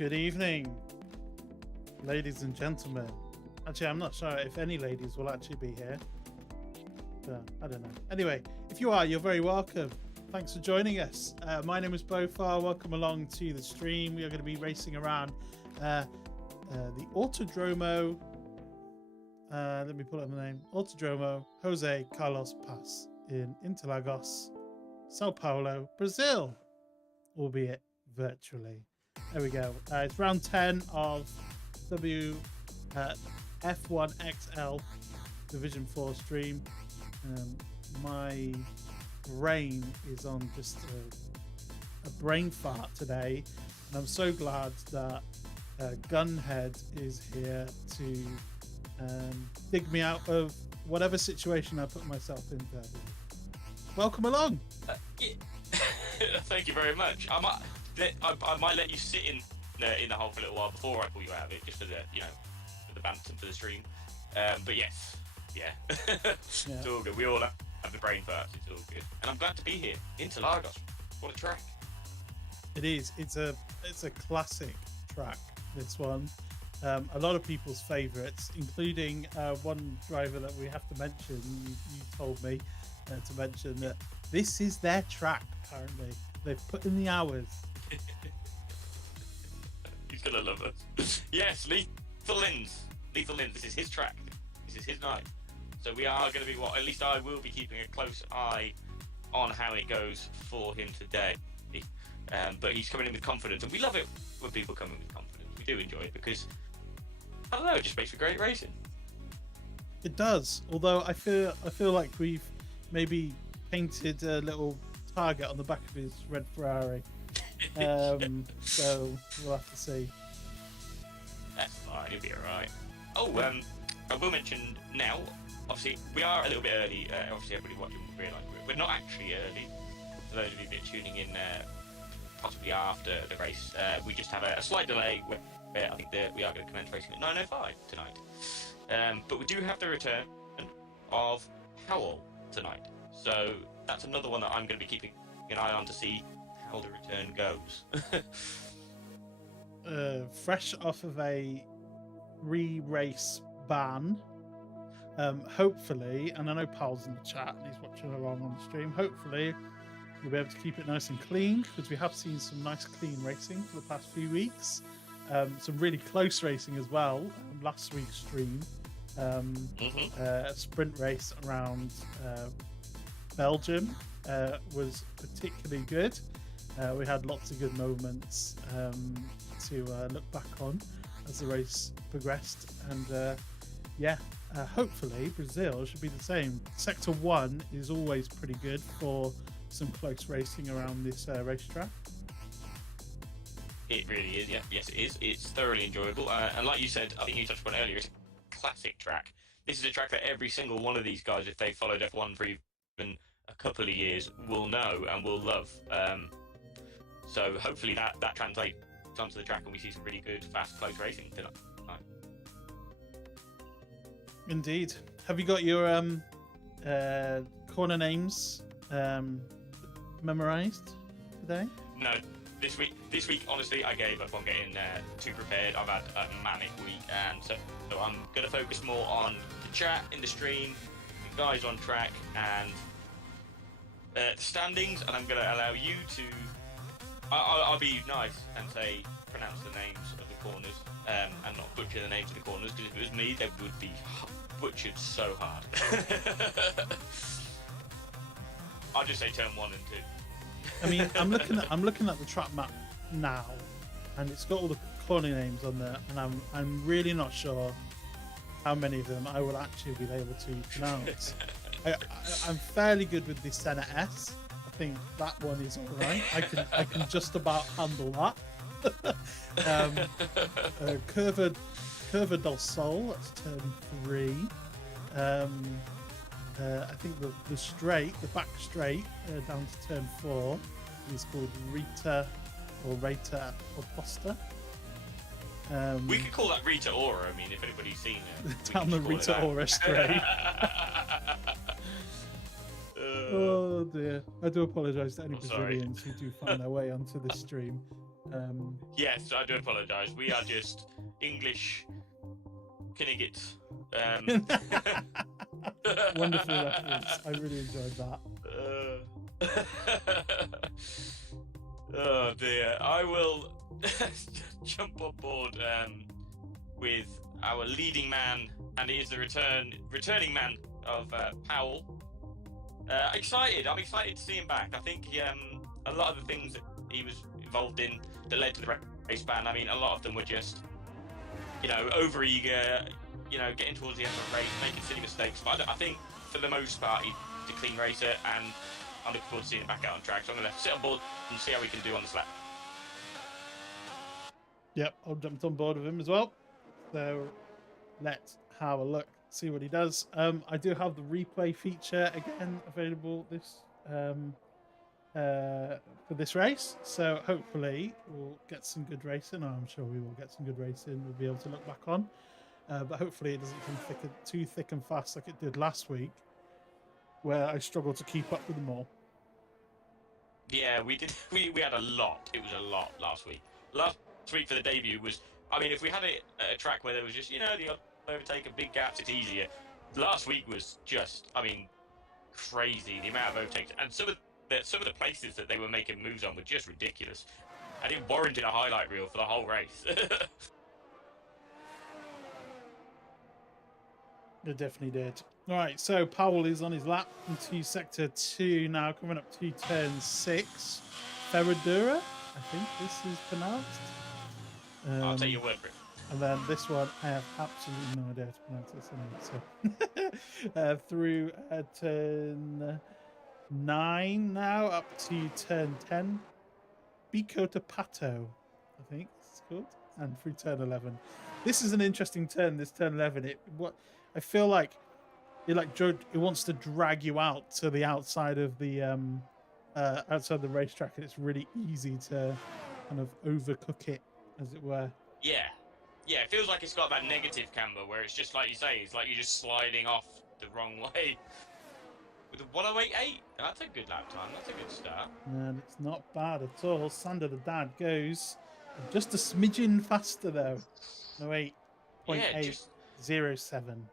Good evening, ladies and gentlemen. Actually, I'm not sure if any ladies will actually be here. I don't know. Anyway, if you are, you're very welcome. Thanks for joining us. My name is Bofar. Welcome along to the stream. We are going to be racing around the Autódromo. Let me pull up the name. Autódromo José Carlos Pace in Interlagos, Sao Paulo, Brazil, albeit virtually. There we go. It's round 10 of F1XL Division 4 stream. My brain is on just a brain fart today, and I'm so glad that Gunhead is here to dig me out of whatever situation I put myself in. Welcome along. Yeah. Thank you very much. I might let you sit in the hole for a little while before I pull you out of it, just for the for the banter for the stream. But yes, yeah, it's all good. We all have the brain farts. It's all good, and I'm glad to be here. Interlagos, what a track! It is. It's a classic track. This one, a lot of people's favourites, including one driver that we have to mention. You told me to mention that this is their track. Apparently, they've put in the hours. He's gonna love us. Yes, Lethal Lens. This is his track. This is his night. So we are going to be at least I will be keeping a close eye on how it goes for him today. But he's coming in with confidence, and we love it when people come in with confidence. We do enjoy it because I don't know, it just makes for great racing. It does. Although I feel like we've maybe painted a little target on the back of his red Ferrari. So we'll have to see. That's fine, he'll be alright. Oh, I will mention now, obviously, we are a little bit early. Obviously, everybody watching will realise we're not actually early. For those of you that are tuning in possibly after the race, we just have a slight delay where I think that we are going to commence racing at 9:05 tonight. But we do have the return of Howl tonight. So that's another one that I'm going to be keeping an eye on to see how the return goes. Fresh off of a re-race ban, hopefully, and I know Pal's in the chat and he's watching along on the stream, hopefully we'll be able to keep it nice and clean, because we have seen some nice clean racing for the past few weeks, some really close racing as well. Last week's stream, a sprint race around Belgium was particularly good. We had lots of good moments to look back on as the race progressed, and hopefully Brazil should be the same. Sector 1 is always pretty good for some close racing around this racetrack. It really is, yeah. Yes, it is. It's thoroughly enjoyable, and like you said, I think you touched on it earlier, it's a classic track. This is a track that every single one of these guys, if they followed F1 for even a couple of years, will know and will love. So hopefully that translates onto the track and we see some really good, fast, close racing tonight. Indeed. Have you got your corner names memorized today? No. This week, honestly, I gave up on getting too prepared. I've had a manic week, and so I'm going to focus more on the chat in the stream, the guys on track, and the standings. And I'm going to allow you to. I'll be nice and say pronounce the names of the corners, and not butcher the names of the corners, because if it was me, they would be butchered so hard. I'll just say turn 1 and 2. I mean, I'm looking at the track map now, and it's got all the corner names on there, and I'm really not sure how many of them I will actually be able to pronounce. I'm fairly good with the Senna S. I think that one is all right. I can just about handle that. Curva del Sol, that's turn 3. I think the back straight down to turn 4 is called Rita Oposta. We could call that Rita Ora. I mean, if anybody's seen it. Down the Rita Ora straight. Oh dear. I do apologise to any sorry. Brazilians who do find their way onto this stream. Yes, I do apologise. We are just English Kinnigits. Wonderful reference. I really enjoyed that. Oh dear. I will jump on board with our leading man, and he is the returning man of Powell. Excited. I'm excited to see him back. I think a lot of the things that he was involved in that led to the race ban, I mean, a lot of them were just, over eager, getting towards the end of the race, making silly mistakes. But I think for the most part, he's a clean racer, and I'm looking forward to seeing him back out on track. So I'm going to sit on board and see how we can do on this lap. Yep, I'll jump on board with him as well. So let's have a look, see what he does. I do have the replay feature again available for this race, so hopefully we'll get some good racing. I'm sure we will get some good racing. We'll be able to look back on, but hopefully it doesn't come too thick and fast like it did last week, where I struggled to keep up with them all. Yeah, we did. We had a lot. It was a lot last week. Last week for the debut was, I mean, if we had a track where there was just, the overtake and big gaps, it's easier. Last week was just, I mean, crazy. The amount of overtakes, and some of the places that they were making moves on were just ridiculous. And it warranted a highlight reel for the whole race. It definitely did. All right, so Powell is on his lap into sector 2 now, coming up to turn 6. Ferradura, I think this is pronounced. I'll take your word for it. And then this one, I have absolutely no idea how to pronounce this anyway. So through turn 9 now, up to turn 10. Bico de Pato, I think it's called. And through turn 11. This is an interesting turn, this turn 11. I feel like it wants to drag you out to the outside of the racetrack, and it's really easy to kind of overcook it, as it were. Yeah, it feels like it's got that negative camber where it's just like you say, it's like you're just sliding off the wrong way. With a 1:08.8, that's a good lap time. That's a good start. And it's not bad at all. Sander the Dad goes just a smidgen faster though. No, 8.807.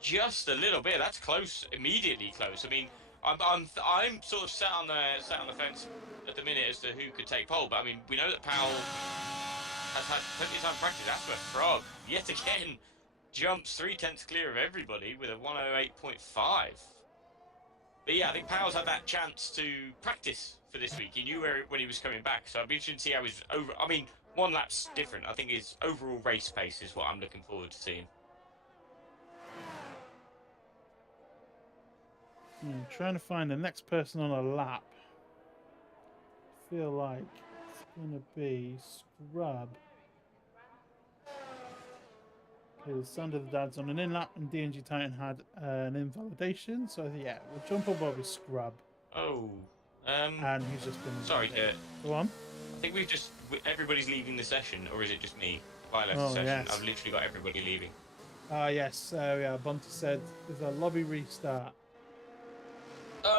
Just a little bit. That's close. Immediately close. I mean, I'm sort of sat on the fence at the minute as to who could take pole. But I mean, we know that Powell has had plenty of time to practice. AsthmaFrog yet again jumps 0.3 clear of everybody with a 1:08.5. But yeah, I think Powell's had that chance to practice for this week. He knew when he was coming back, so I'd be interested to see how his I mean, one lap's different. I think his overall race pace is what I'm looking forward to seeing. I'm trying to find the next person on a lap. I feel like it's going to be Scrub. Because Sander the Dad's on an in-lap and DNG Titan had an invalidation. So yeah, we'll jump on board with Scrub. Oh. And he's just been... Sorry, go on. I think everybody's leaving the session, or is it just me? If I left the session, yes. I've literally got everybody leaving. Yes, so yeah, Bunter said there's a lobby restart.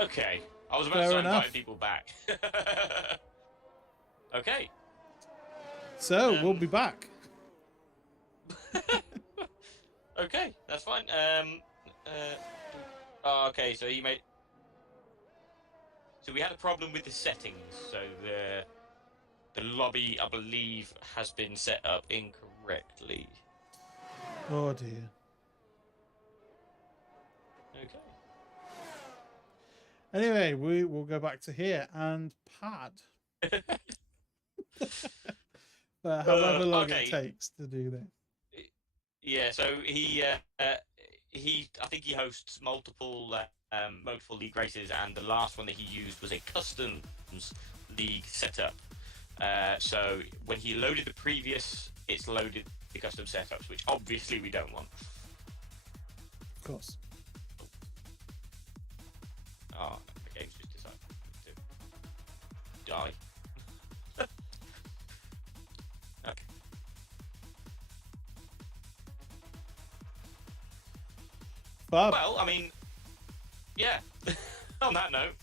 Okay. I was about to start inviting people back. Okay. So, we'll be back. Okay, that's fine. Okay, so So we had a problem with the settings. So the lobby, I believe, has been set up incorrectly. Oh dear. Okay. Anyway, we will go back to here and Pad. For however long it takes to do this. Yeah, so I think he hosts multiple league races, and the last one that he used was a customs league setup. So when he loaded the previous, it's loaded the custom setups, which obviously we don't want. Of course. Oh, the game's just decided to die. Okay. Bob. Well, I mean, yeah. on that note,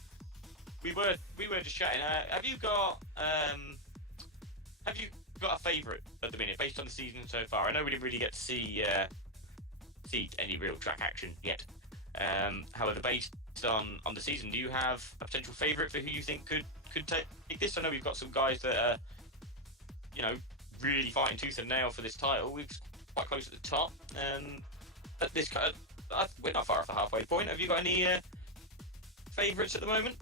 we were just chatting. Have you got a favourite at the minute based on the season so far? I know we didn't really get to see any real track action yet. However, based on the season, do you have a potential favourite for who you think could take this? I know we've got some guys that are, really fighting tooth and nail for this title. We're quite close at the top. At this kind of, we're not far off the halfway point. Have you got any favourites at the moment?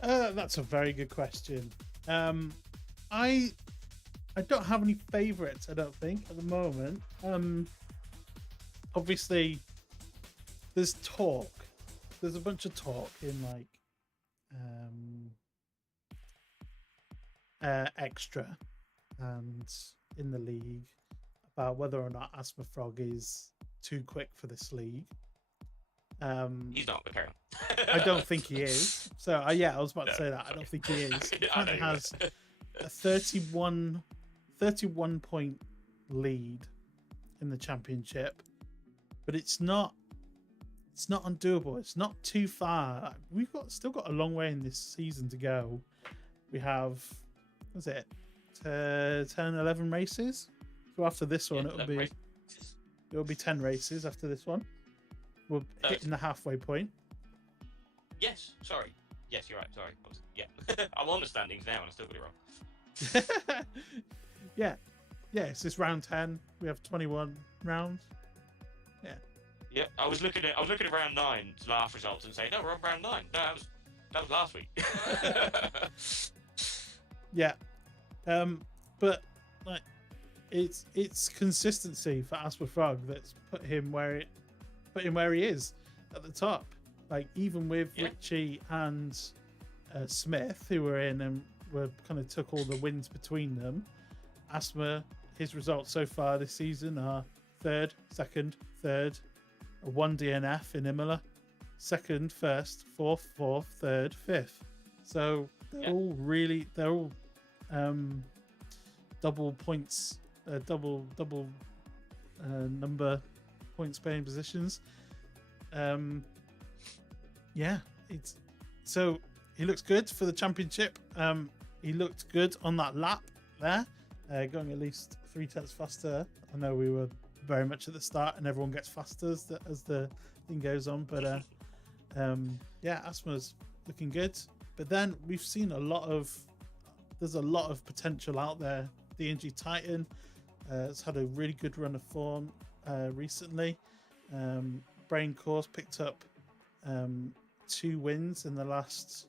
That's a very good question. I don't have any favourites, I don't think, at the moment. Obviously, there's talk. There's a bunch of talk in extra and in the league about whether or not AsthmaFrog is too quick for this league. He's not, McCarron. I don't think he is. So I was about to say that. I don't think he is. He currently has a 31 point lead in the championship, but it's not undoable. It's not too far. We've still got a long way in this season to go. We have, what's it, 10, 11 races. So after this one, it'll be 10 races after this one. We're hitting the halfway point. Yes, sorry. Yes, you're right. Sorry. Yeah, I'm on the standings now, and I still got it wrong. Yeah. It's this round 10. We have 21 rounds. Yeah. Yeah, I was looking at round 9's last results and saying, no, we're on round 9. No, that was last week. Yeah. But like, it's consistency for AsthmaFrog that's put him where he is at the top. Like, even with Richie and Smith, who were in and were kind of took all the wins between them, Asthma, his results so far this season are 3rd, 2nd, 3rd, a 1 DNF in Imola, 2nd, 1st, 4th, 4th, 3rd, 5th. So they're all double points, double number points paying positions. It's so he looks good for the championship. He looked good on that lap there, going at least 0.3 faster. I know we were very much at the start, and everyone gets faster as the thing goes on. But Asthma's looking good. But then we've seen there's a lot of potential out there. DNG Titan has had a really good run of form recently. Brain Course picked up 2 wins in the last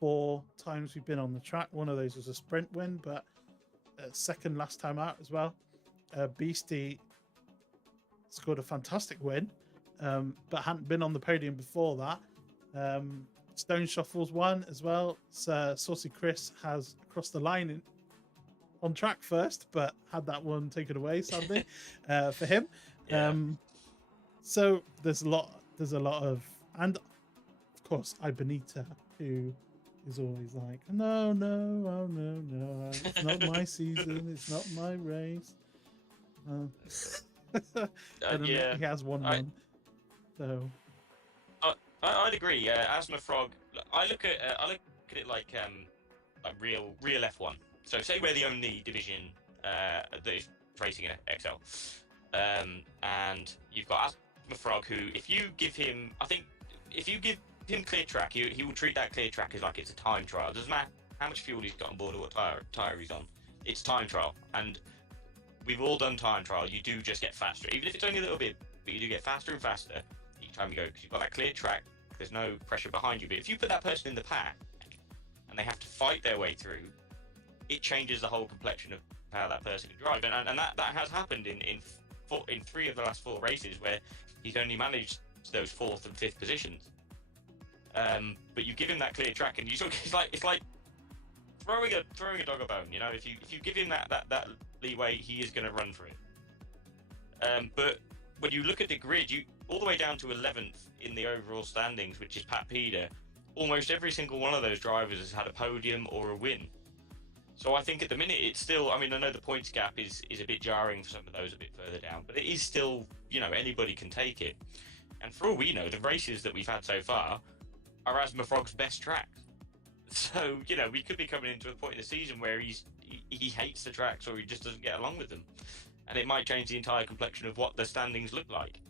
4 times we've been on the track. One of those was a sprint win, but second last time out as well. Beastie scored a fantastic win, but hadn't been on the podium before that. Stone Shuffles won as well. So Saucy Chris has crossed the line on track first, but had that one taken away sadly for him. Yeah. So there's a lot of, and of course Ibenita, who is always like, no, it's not my season, it's not my race. He has one. So I'd agree. AsthmaFrog. I look at it like real F1. So say we're the only division that is racing in XL, and you've got AsthmaFrog, who, if you give him clear track, he will treat that clear track as like it's a time trial. It doesn't matter how much fuel he's got on board or what tire he's on. It's time trial, and we've all done time trial. You do just get faster, even if it's only a little bit, but you do get faster and faster each time you go, because you've got that clear track. There's no pressure behind you. But if you put that person in the pack and they have to fight their way through, it changes the whole complexion of how that person can drive. And that has happened in 3 of the last 4 races, where he's only managed those 4th and 5th positions. But you give him that clear track, and it's like throwing a dog a bone. You know, if you give him that leeway, he is going to run for it. But when you look at the grid, you all the way down to 11th in the overall standings, which is Pat Peder. Almost every single one of those drivers has had a podium or a win. So I think at the minute it's still, I know the points gap is a bit jarring for some of those a bit further down, but it is still, anybody can take it. And for all we know, the races that we've had so far are AsthmaFrog's best tracks. So, you know, we could be coming into a point in the season where he hates the tracks or he just doesn't get along with them. And it might change the entire complexion of what the standings look like.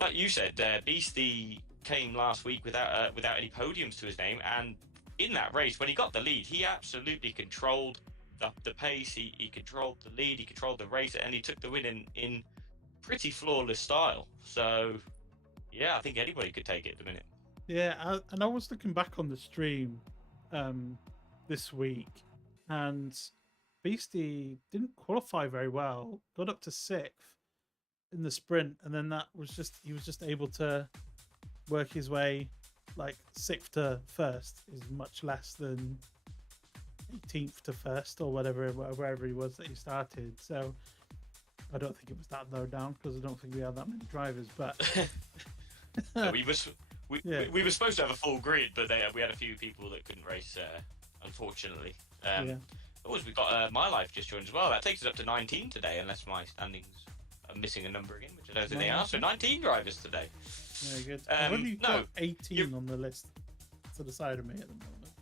Like you said, Beastie came last week without any podiums to his name, and in that race, when he got the lead, he absolutely controlled the pace, he controlled the lead, he controlled the race, and he took the win in pretty flawless style. So, yeah, I think anybody could take it at the minute. Yeah, and I was looking back on the stream this week, and Beastie didn't qualify very well, got up to 6th in the sprint, and then he was just able to work his way like 6th to 1st is much less than 18th to 1st or wherever he was that he started. So I don't think it was that low down because I don't think we had that many drivers. But no, we were supposed to have a full grid, but we had a few people that couldn't race, unfortunately. We've got My Life just joined as well. That takes us up to 19 today, unless my standings are missing a number again, which I don't think they are. So 19 drivers today. Very good. I've only got 18 on the list to the side of me at the moment.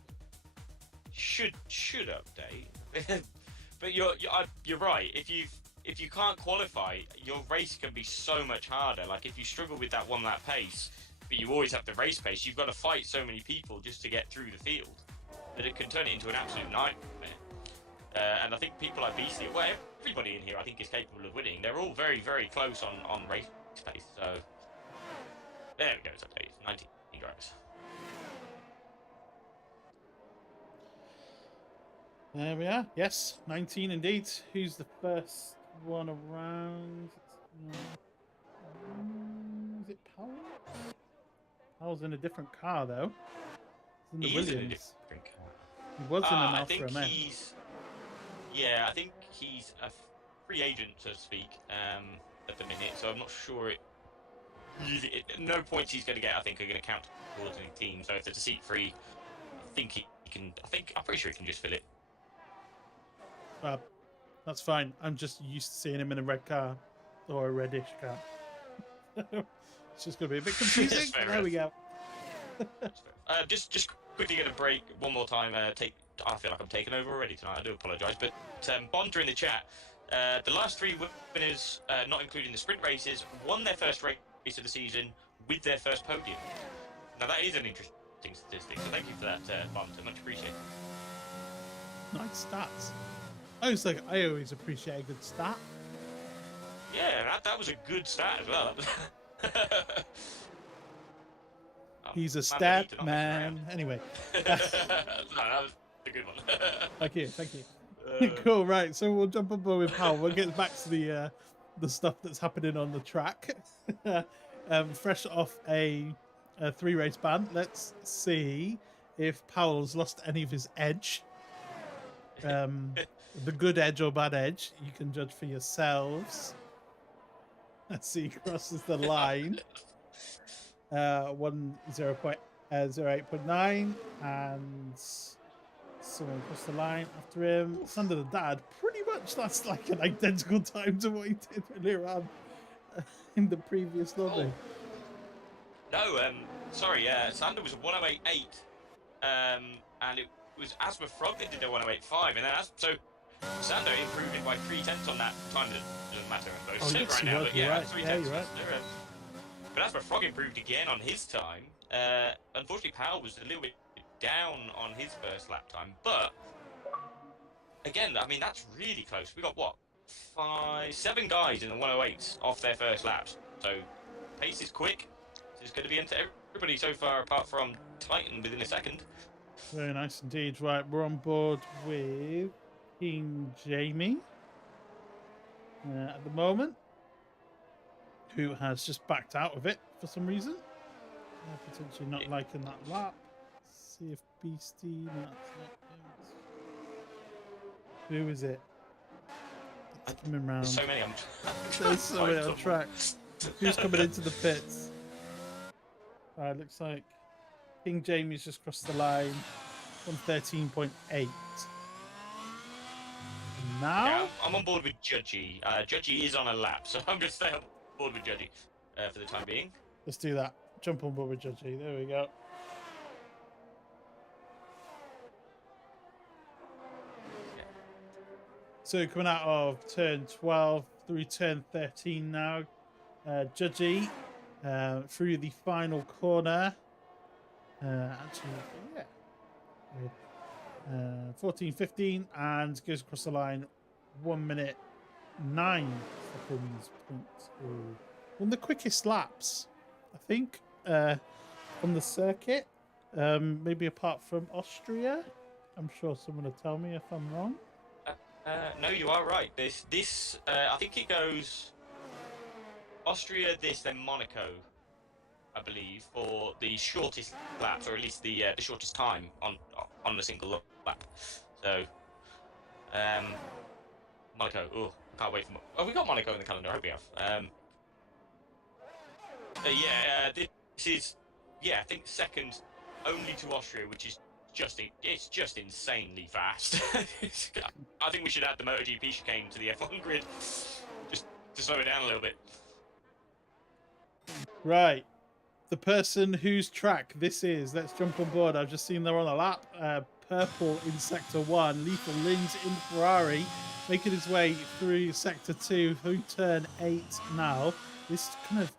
Should update, but you're right. If you can't qualify, your race can be so much harder. Like if you struggle with that 1 lap pace, but you always have the race pace, you've got to fight so many people just to get through the field that it can turn it into an absolute nightmare. And I think people like Beastie, well, everybody in here I think is capable of winning. They're all very, very close on race pace. So there we go. It's updated. 19 drivers. There we are. Yes, 19 indeed. Who's the first one around? Is it Powell? Powell's in a different car though. He's in the Williams. In a different car. He was in an Alfa Romeo. I think he's a free agent, so to speak, at the minute. So I'm not sure no points he's going to get, I think, are going to count towards any team. So if it's a seat free, I think he can. I'm pretty sure he can just fill it. That's fine. I'm just used to seeing him in a red car or a reddish car. It's just going to be a bit confusing. There we go. Just quickly get a break one more time. I feel like I'm taking over already tonight. I do apologise, but Bonder in the chat. The last 3 winners, not including the sprint races, won their first race of the season with their first podium. Now that is an interesting statistic. So thank you for that, Bonder. Much appreciated. Nice stats. I always appreciate a good stat. Yeah, that was a good stat as well. He's a stat man. Anyway. No, that was a good one. Thank you. Cool, right. So we'll jump on board with Powell. We'll get back to the stuff that's happening on the track. Fresh off a 3-race ban. Let's see if Powell's lost any of his edge. The good edge or bad edge, you can judge for yourselves. Let's see, crosses the line. 0.08.9, and someone crossed the line after him. Sander the dad, pretty much that's like an identical time to what he did earlier on in the previous lobby. Sorry, Sander was a 108.8, and it was AsthmaFrog that did a 108.5, and then so Sander improved it by 3/10 on that time. That doesn't matter in both right now, but yeah, 3/10. Yeah, you're right. But AsthmaFrog improved again on his time. Unfortunately, Powell was a little bit down on his first lap time, but again, I mean that's really close. We got what 7 guys in the 108s off their first laps, so pace is quick. This is going to be into everybody so far, apart from Titan within a second. Very nice indeed. Right, we're on board with King Jamie at the moment, who has just backed out of it for some reason. Potentially not liking that lap. Let's see if Beastie. Who is it? It's coming round. There's so many. There's so many on track. Who's coming into the pits? Looks like King Jamie's just crossed the line on 13.8. Now yeah, I'm on board with Judgy. Judgy is on a lap, so I'm going to stay on board with Judgy for the time being. Let's do that. Jump on board with Judgy. There we go. So coming out of turn 12 through turn 13 now. Judgy through the final corner. Actually, yeah. 14:15 and goes across the line 1 minute 9 seconds. One of the quickest laps, I think, on the circuit. Maybe apart from Austria. I'm sure someone will tell me if I'm wrong. No, you are right. This I think it goes Austria, then Monaco, I believe, for the shortest laps, or at least the shortest time on a single lap. So, Monaco. Oh, I can't wait for. Oh, we got Monaco in the calendar. I hope we have. This is, I think second only to Austria, which is it's just insanely fast. I think we should add the MotoGP chicane to the F1 grid, just to slow it down a little bit. Right, the person whose track this is. Let's jump on board. I've just seen they're on a lap. Purple in Sector 1. Lethal Linz in Ferrari, making his way through Sector 2, through Turn 8 now. This kind of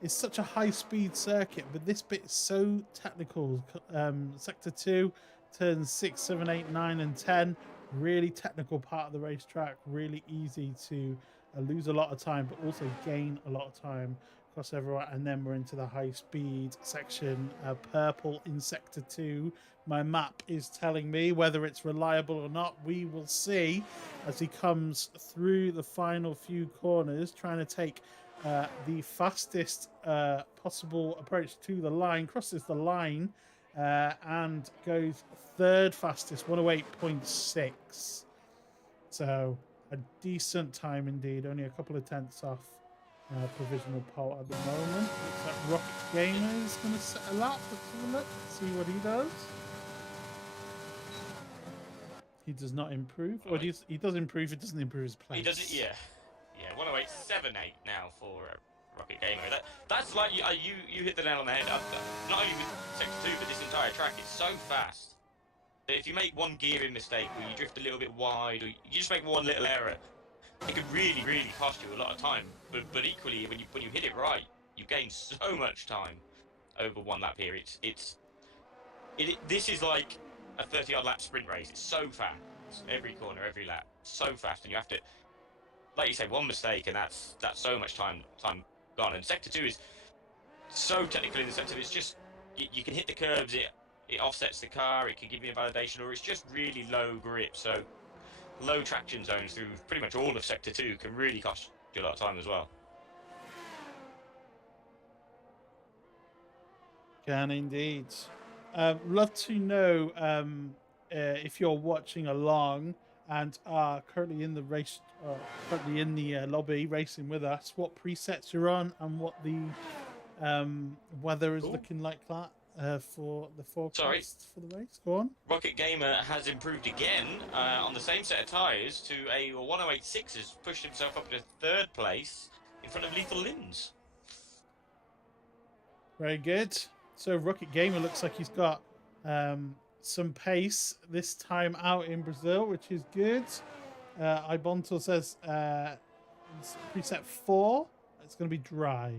is such a high-speed circuit, but this bit is so technical. Sector 2, Turns 6, 7, 8, 9, and 10. Really technical part of the racetrack. Really easy to lose a lot of time, but also gain a lot of time across everyone. And then we're into the high-speed section. Purple in Sector 2. My map is telling me whether it's reliable or not. We will see as he comes through the final few corners, trying to take the fastest possible approach to the line, crosses the line, and goes third fastest, 108.6. So a decent time indeed, only a couple of tenths off provisional pole at the moment. Looks like Rocket Gamer is going to set a lap. Let's have a look, see what he does. He does not improve, or he does improve. It doesn't improve his place. He does it, yeah. 108.78 now for Rocket Gamer. That's like you hit the nail on the head. Not only with Sector 2, but this entire track is so fast that if you make one gearing mistake, or you drift a little bit wide, or you just make one little error, it could really, really cost you a lot of time. But equally, when you hit it right, you gain so much time over one lap period. This is like a 30-odd lap sprint race. It's so fast. Every corner, every lap, so fast, and you have to, like you say, one mistake, and that's so much time gone. And Sector 2 is so technical in the sense of it's just you can hit the curbs, it offsets the car, it can give you a validation, or it's just really low grip. So low traction zones through pretty much all of Sector 2 can really cost you a lot of time as well. Can indeed. Love to know if you're watching along and are currently in the race, currently in the lobby racing with us, what presets you're on and what the weather is looking like that for the forecast for the race. Go on. Rocket Gamer has improved again on the same set of tyres to a 108.6, has pushed himself up to third place in front of Lethal Linz. Very good. So Rocket Gamer looks like he's got some pace this time out in Brazil, which is good. Ibonto says preset 4. It's going to be dry.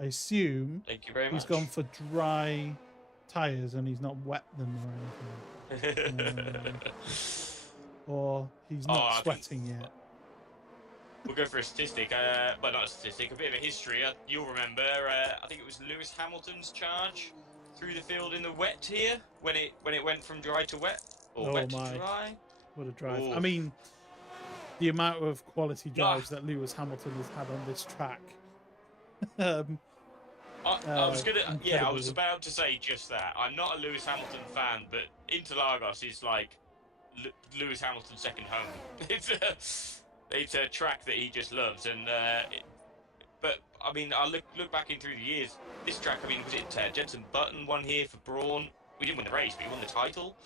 I assume Thank you very he's much. gone for dry tyres and he's not wet them or anything. Or he's not sweating yet. We'll go for a statistic, well, not a statistic, a bit of a history. You'll remember, I think it was Lewis Hamilton's charge through the field in the wet here, when it went from dry to wet, or wet to dry. What a drive. Ooh. I mean, the amount of quality drives that Lewis Hamilton has had on this track. I was about to say just that. I'm not a Lewis Hamilton fan, but Interlagos is like Lewis Hamilton's second home. It's a track that he just loves, and but I mean, I look back in through the years. This track, I mean, was it Jenson Button won here for Brawn? We didn't win the race, but he won the title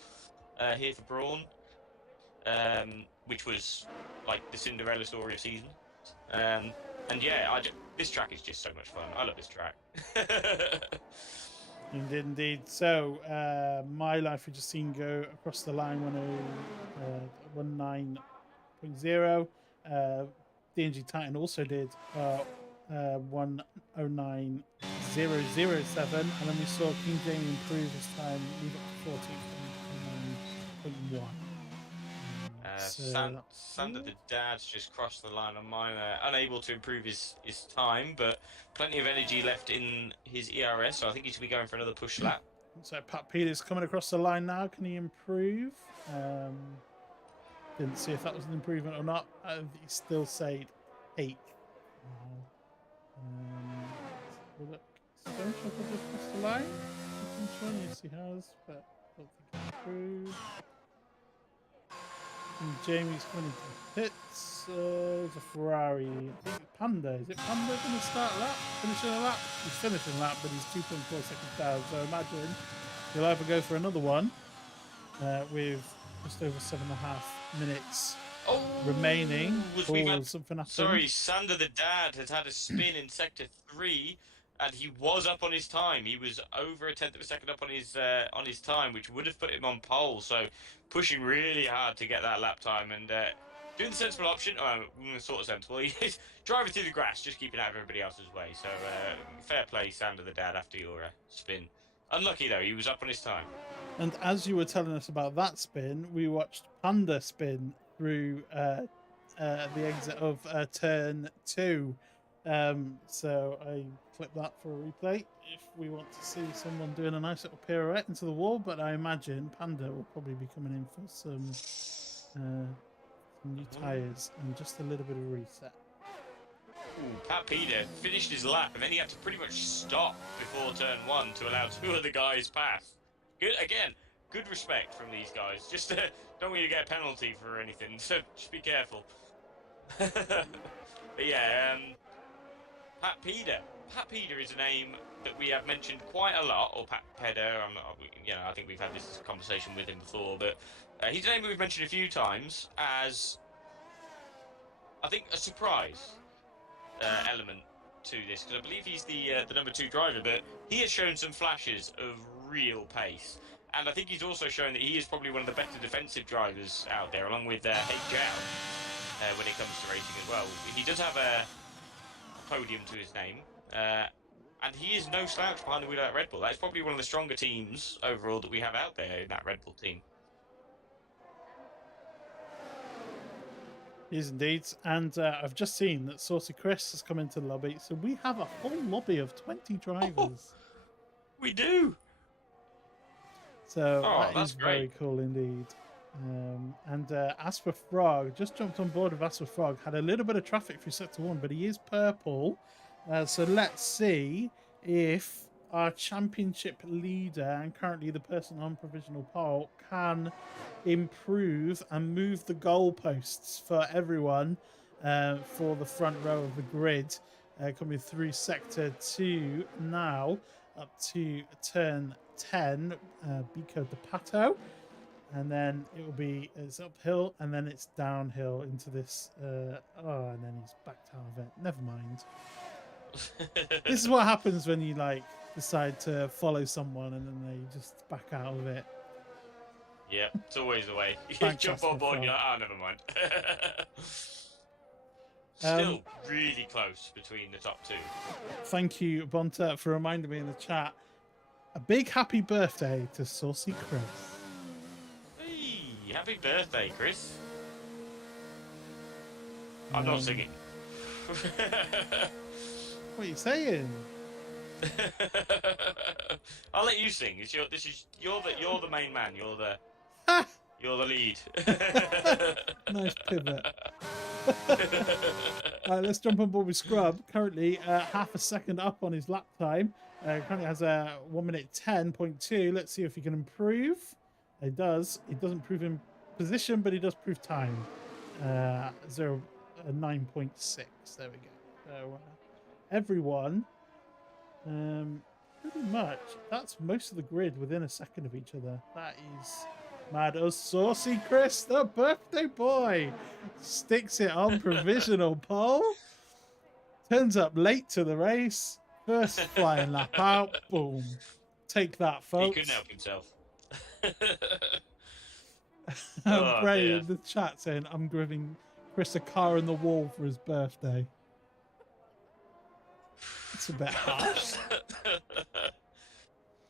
here for Brawn, which was like the Cinderella story of season. And yeah, This track is just so much fun. I love this track. Indeed. So, my life we just seen go across the line 19.0. DNG Titan also did 109.007, and then we saw King Jamie improve his time, move up to 14.9.1. Sander the Dad's just crossed the line on mine, unable to improve his time, but plenty of energy left in his ERS, so I think he should be going for another push lap. So Pat Peters coming across the line now. Can he improve? Didn't see if that was an improvement or not. He still stayed 8th. Look, Stone Chopper just crossed the line. Yes, he has, but I don't think he improved. And Jamie's coming into the pits. It's a Ferrari. I think Panda. Is it Panda going to start a lap? Finishing a lap? He's finishing a lap, but he's 2.4 seconds down. So imagine he'll either go for another one with just over 7.5 minutes remaining, or something happened. Sorry, Sander the Dad has had a spin in sector 3, and he was up on his time. He was over 1/10 of a second up on his time, which would have put him on pole. So pushing really hard to get that lap time, and doing the sensible option. Sort of sensible. He's driving through the grass, just keeping out of everybody else's way. So fair play, Sander the Dad, after your spin. Unlucky though, he was up on his time. And as you were telling us about that spin, we watched Panda spin through the exit of turn 2. So I clipped that for a replay if we want to see someone doing a nice little pirouette into the wall, but I imagine Panda will probably be coming in for some new tyres and just a little bit of reset. Ooh, Pat Peter finished his lap, and then he had to pretty much stop before turn 1 to allow 2 other guys past. Good respect from these guys. Just don't want you to get a penalty for anything, so just be careful. But yeah, Pat Peter. Pat Peter is a name that we have mentioned quite a lot, or Pat Peder. I think we've had this conversation with him before, but he's a name that we've mentioned a few times as, I think, a surprise element to this, because I believe he's the number 2 driver, but he has shown some flashes of real pace, and I think he's also shown that he is probably one of the better defensive drivers out there, along with H.J.L. When it comes to racing as well. He does have a podium to his name, and he is no slouch behind the wheel at Red Bull. That's probably one of the stronger teams overall that we have out there in that Red Bull team. He is indeed, and I've just seen that Saucy Chris has come into the lobby, so we have a whole lobby of 20 drivers. Oh, we do. So that is very cool indeed. And AsthmaFrog just jumped on board with AsthmaFrog. Had a little bit of traffic through sector 1, but he is purple. So let's see if our championship leader and currently the person on provisional pole can improve and move the goalposts for everyone for the front row of the grid, coming through sector 2 now up to turn 10, Bico de Pato, and then it will be, it's uphill and then it's downhill into this and then he's backed out of it. Never mind. This is what happens when you decide to follow someone and then they just back out of it. Yeah, it's always the way. You jump on board and you're like, never mind. Still really close between the top 2. Thank you, Bonta, for reminding me in the chat. A big happy birthday to Saucy Chris. Hey, happy birthday, Chris. I'm not singing. What are you saying? I'll let you sing. You're the main man. You're the lead. Nice pivot. Let's jump on board with Scrub. Currently half a second up on his lap time. Currently has a 1:10.2. Let's see if he can improve. He does. He doesn't prove in position, but he does prove time. 9.6. There we go. So everyone, pretty much, that's most of the grid within a second of each other. That is mad. Saucy Chris, the birthday boy, sticks it on provisional pole. Turns up late to the race. First flying lap out. Boom. Take that, He couldn't folks. help himself. Oh Bray dear. in the chat saying, I'm giving Chris a car in the wall for his birthday. It's a bit harsh.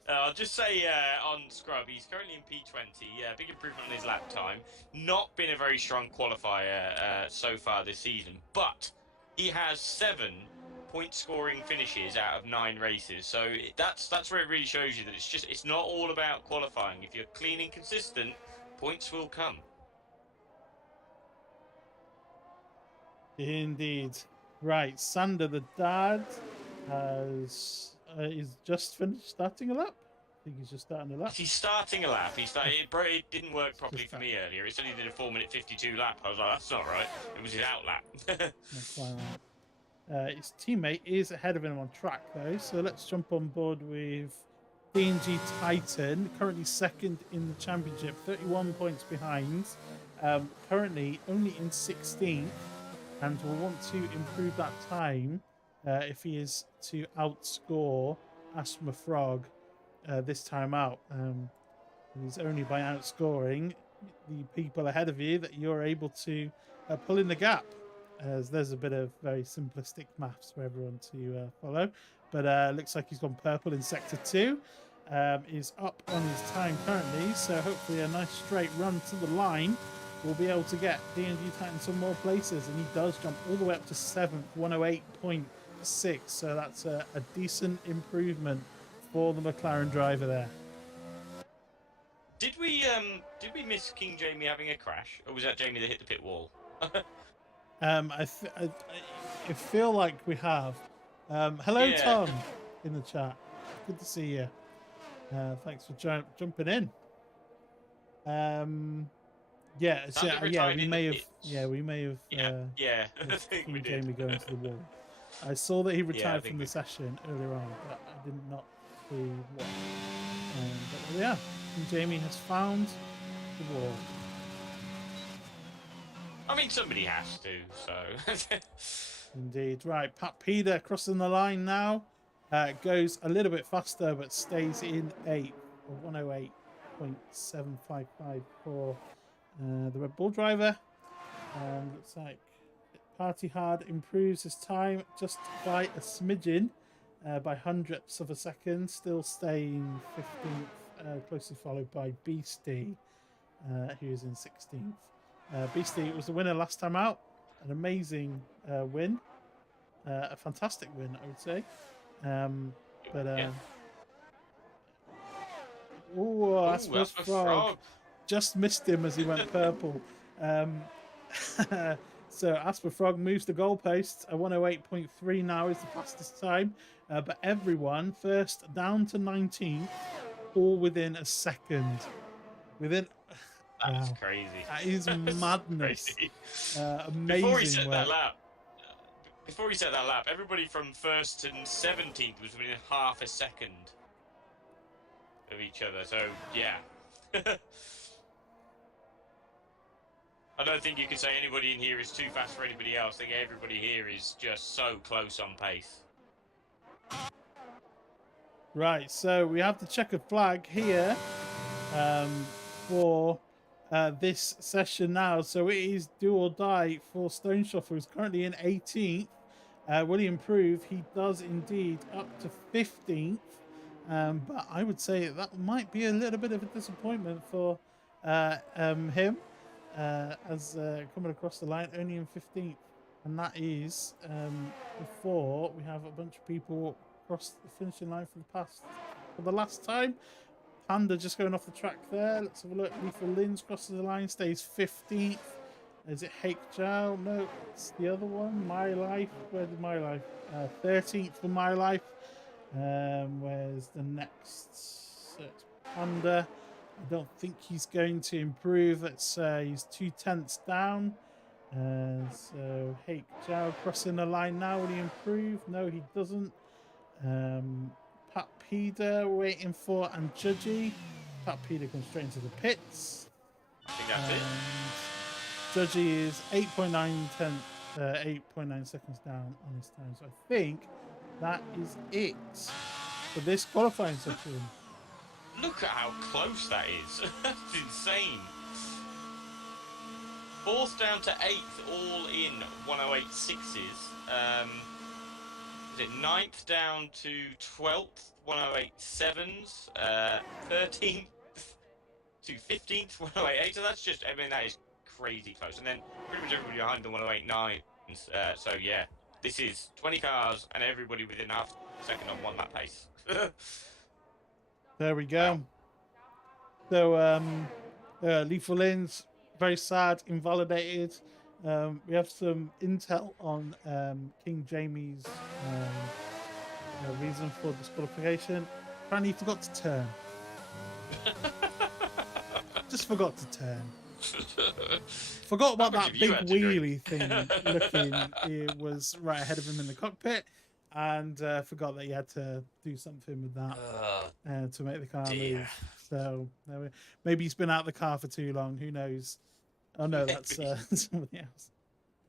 I'll just say on Scrub, he's currently in P20. Big improvement on his lap time. Not been a very strong qualifier so far this season, but he has 7 point-scoring finishes out of 9 races. So that's where it really shows you that it's not all about qualifying. If you're clean and consistent, points will come. Indeed. Right, Sander the dad has he's just finished starting a lap. I think he's just starting a lap. He's starting a lap. It didn't work properly for me earlier. It only did a 4-minute 52 lap. I was like, that's not right. It was his out lap. That's quite right. His teammate is ahead of him on track though, so let's jump on board with DNG Titan, currently second in the championship, 31 points behind, currently only in 16th, and will want to improve that time if he is to outscore AsthmaFrog this time out. It's only by outscoring the people ahead of you that you're able to pull in the gap. As there's a bit of very simplistic maths for everyone to follow, but looks like he's gone purple in sector 2. Is up on his time currently, so hopefully a nice straight run to the line will be able to get DNG Titan some more places, and he does jump all the way up to 7th, 108.6, so that's a decent improvement for the McLaren driver there. Did we miss King Jamie having a crash, or was that Jamie that hit the pit wall? I feel like we have. Hello, Yeah. Tom, in the chat. Good to see you. Thanks for jumping in. Yeah, so, we may have. Yeah. I think we did. Jamie going to the wall. I saw that he retired from the we... session earlier on, but I did not see what. But yeah, Jamie has found the wall. I mean, somebody has to, so. Indeed. Right, Pat Peder crossing the line now. Goes a little bit faster, but stays in 8th, 108.755 for the Red Bull driver. Looks like Party Hard improves his time just by a smidgen, by hundredths of a second, still staying 15th, closely followed by Beastie, who is in 16th. Beastie was the winner last time out. An amazing win. A fantastic win, I would say. AsthmaFrog just missed him as he went purple. So AsthmaFrog moves the goalposts. A 108.3 now is the fastest time. But everyone first down to 19th, all within a second. That's crazy. That is madness. Amazing. Before he set that lap, everybody from 1st and 17th was within half a second of each other. So yeah. I don't think you can say anybody in here is too fast for anybody else. I think everybody here is just so close on pace. Right, so we have the checkered flag here for this session now. So it is do or die for Stoneshoff, who's currently in 18th. Will he improve? He does indeed, up to 15th. But I would say that might be a little bit of a disappointment for him. As coming across the line only in 15th, and that is before we have a bunch of people across the finishing line for the last time. Panda just going off the track there. Let's have a look. Lethal Lins crosses the line, stays 15th. Is it Hake Chow? No, it's the other one. My Life. Where did My Life? 13th for My Life. Where's the next? So it's Panda. I don't think he's going to improve. Let's say he's 2/10 down. So Hake Chow crossing the line now. Will he improve? No, he doesn't. Pat Peder waiting for and Judgy. Pat Peder comes straight into the pits. I think that's it. Judgy is 8.9 8.9 seconds down on his time. So I think that is it for this qualifying session. Look at how close that is. That's insane. 4th down to 8th, all in 108.6s. Is it 9th down to 12th, 108.7s? 13th to 15th, 108.8. So that's just, I mean, that is crazy close. And then pretty much everybody behind the 108.9s. So yeah, this is 20 cars and everybody within half a second on 1 lap pace. There we go. Wow. So, Lethal Lins, very sad, invalidated. We have some intel on King Jamie's reason for disqualification. Apparently, he forgot to turn. Just forgot to turn. Forgot about that big wheelie thing looking. It was right ahead of him in the cockpit. And forgot that he had to do something with that to make the car move. So maybe he's been out the car for too long. Who knows? Oh no, that's somebody else.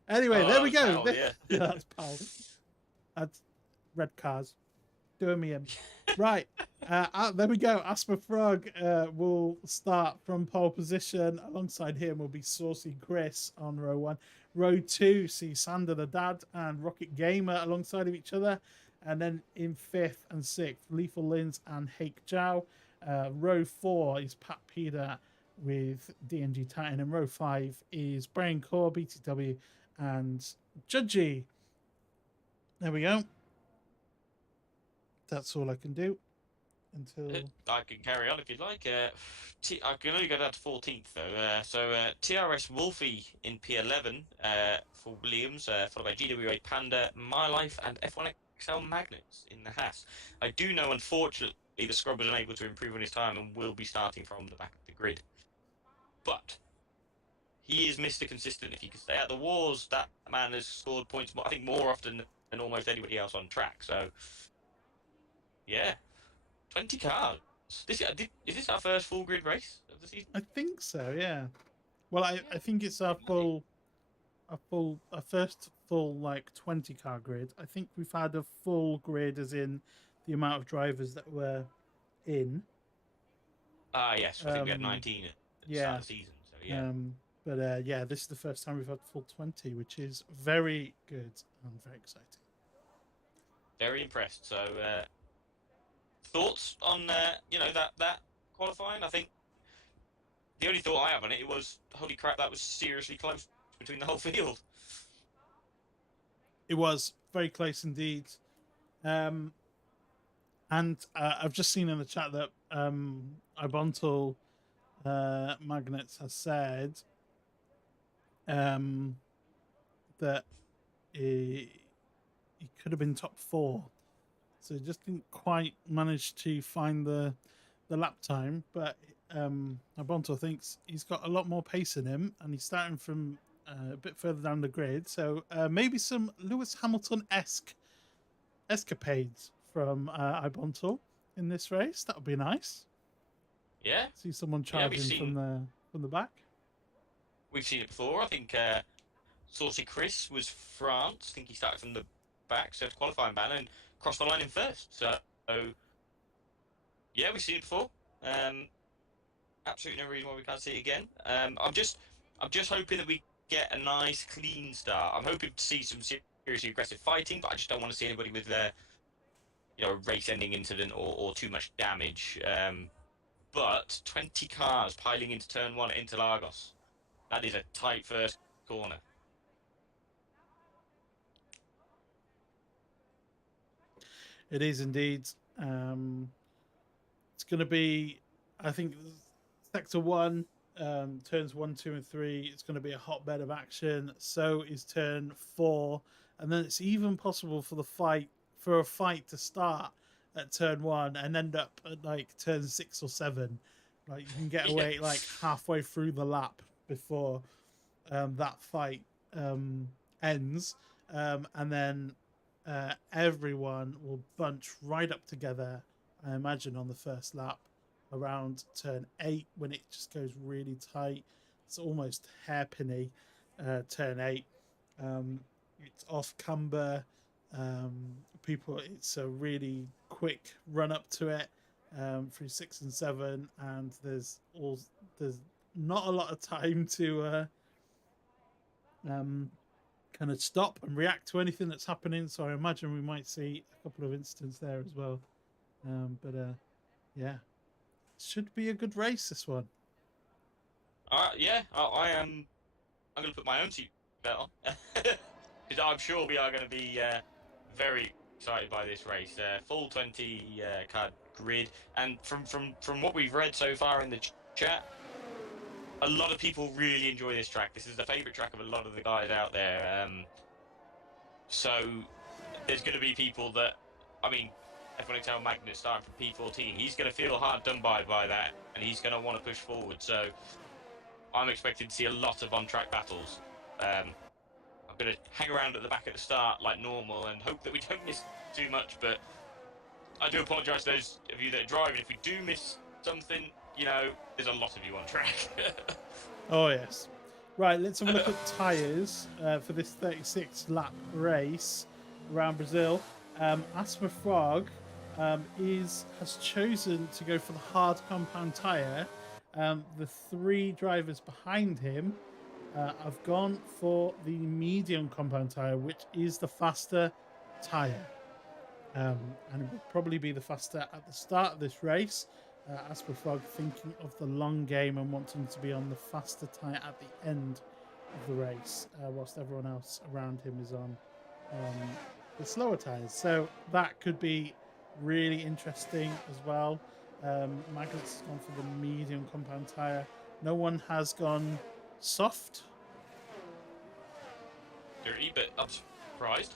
Anyway, there we go. Powell, yeah. That's Powell. That's red cars doing me in. Right, there we go. AsthmaFrog will start from pole position. Alongside him will be Saucy Chris on row 1. Row 2, see Sander the Dad and Rocket Gamer alongside of each other. And then in 5th and 6th, Lethal Lins and Hake Zhao. Row 4 is Pat Peter with DNG Titan. And row 5 is Brian Core, BTW, and Judgy. There we go. That's all I can do until... I can carry on if you'd like. I can only go down to 14th, though. So TRS Wolfie in P11 for Williams, followed by GWA Panda, My Life, and F1XL Magnets in the Haas. I do know, unfortunately, the Scrub was unable to improve on his time and will be starting from the back of the grid. But he is Mr. Consistent. If he can stay out of the wars, that man has scored points, I think, more often than almost anybody else on track. So... yeah, 20 cars. Is this our first full grid race of the season? I think so, yeah. Well, I think it's our first full like 20 car grid. I think we've had a full grid as in the amount of drivers that were in. Yes, I think we had 19 at the start of the season. So yeah. But yeah, this is the first time we've had full 20, which is very good and very exciting. Very impressed. So. Thoughts on that qualifying? I think the only thought I have on it was, holy crap, that was seriously close between the whole field. It was very close indeed. And I've just seen in the chat that Ibontal Magnets has said that he could have been top 4. So just didn't quite manage to find the lap time, but Abonto thinks he's got a lot more pace in him, and he's starting from a bit further down the grid. So maybe some Lewis Hamilton-esque escapades from Ibonto in this race. That would be nice. Yeah. See someone charging from the back. We've seen it before. I think Saucy Chris was France. I think he started from the back, so qualifying ban and crossed the line in first. So yeah, we've seen it before. Absolutely no reason why we can't see it again. I'm just hoping that we get a nice clean start. I'm hoping to see some seriously aggressive fighting, but I just don't want to see anybody with a race-ending incident or too much damage. But 20 cars piling into turn 1 at Interlagos. That is a tight first corner. It is indeed. It's going to be, I think, Sector 1, turns 1, 2, and 3. It's going to be a hotbed of action. So is turn 4. And then it's even possible for a fight to start at turn 1 and end up at like turn 6 or 7. Like you can get away like halfway through the lap before that fight ends. And then everyone will bunch right up together, I imagine, on the first lap around turn 8 when it just goes really tight. It's almost hairpinny, turn 8. it's off camber. People, it's a really quick run up to it through 6 and 7, and there's not a lot of time to kind of stop and react to anything that's happening. So I imagine we might see a couple of incidents there as well. But yeah, should be a good race, this one. Yeah, I am. I'm going to put my own seatbelt on because I'm sure we are going to be very excited by this race. Full 20 card grid, and from what we've read so far in the chat, a lot of people really enjoy this track. This is the favourite track of a lot of the guys out there. So there's going to be people that, I mean, F1XL Magnus starting from P14, he's going to feel hard done by that, and he's going to want to push forward. So I'm expecting to see a lot of on-track battles. I'm going to hang around at the back at the start like normal and hope that we don't miss too much, but I do apologise to those of you that are driving. If we do miss something, you know, there's a lot of you on track. Oh, yes. Right, let's have a look at tyres for this 36-lap race around Brazil. AsthmaFrog has chosen to go for the hard compound tyre. The 3 drivers behind him have gone for the medium compound tyre, which is the faster tyre. And it will probably be the faster at the start of this race. AsthmaFrog thinking of the long game and wanting to be on the faster tyre at the end of the race, whilst everyone else around him is on the slower tyres. So that could be really interesting as well. Magnus has gone for the medium compound tyre. No one has gone soft. Dirty, but I'm surprised.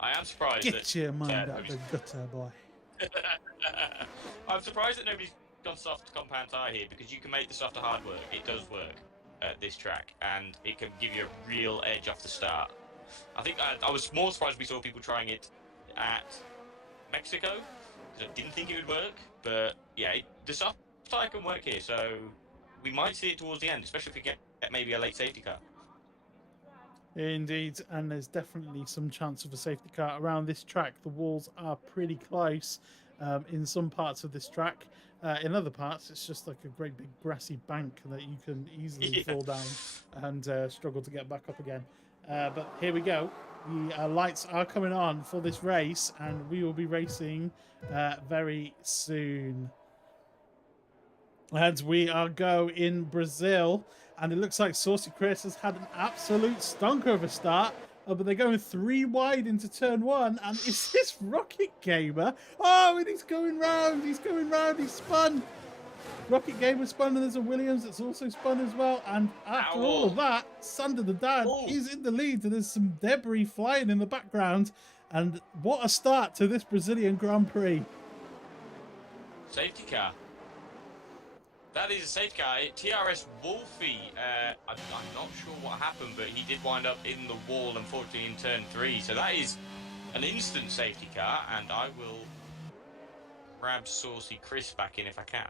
I am surprised. Get your mind out the gutter, boy. I'm surprised that nobody's gone soft compound tyre here, because you can make the softer hard work. It does work at this track, and it can give you a real edge off the start. I think I was more surprised we saw people trying it at Mexico, because I didn't think it would work. But yeah, the soft tyre can work here, so we might see it towards the end, especially if we get maybe a late safety car. Indeed, and there's definitely some chance of a safety car around this track. The walls are pretty close in some parts of this track. In other parts, it's just like a great big grassy bank that you can easily fall down and struggle to get back up again. But here we go. The lights are coming on for this race, and we will be racing very soon. And we are go in Brazil, and it looks like Saucy Chris has had an absolute stonker of a start, but they're going 3 wide into turn 1, and is this Rocket Gamer? Oh, and he's going round, he's spun. Rocket Gamer spun, and there's a Williams that's also spun as well, and after all of that, Sander the Dad is in the lead, and there's some debris flying in the background, and what a start to this Brazilian Grand Prix. Safety car. That is a safety car. TRS Wolfie, I'm not sure what happened, but he did wind up in the wall, unfortunately, in turn 3. So that is an instant safety car, and I will grab Saucy Chris back in if I can.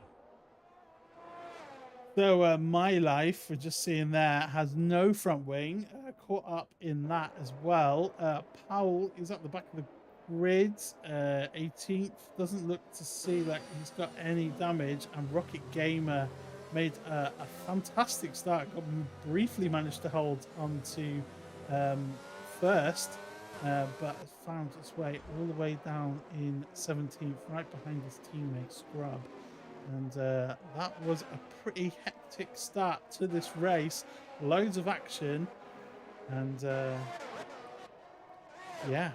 So My Life, we're just seeing there, has no front wing, caught up in that as well. Powell is at the back of the grid, 18th, doesn't look to see like he's got any damage, and Rocket Gamer made a fantastic start, briefly managed to hold on to first, but found its way all the way down in 17th, right behind his teammate Scrub. And that was a pretty hectic start to this race. Loads of action. And yeah,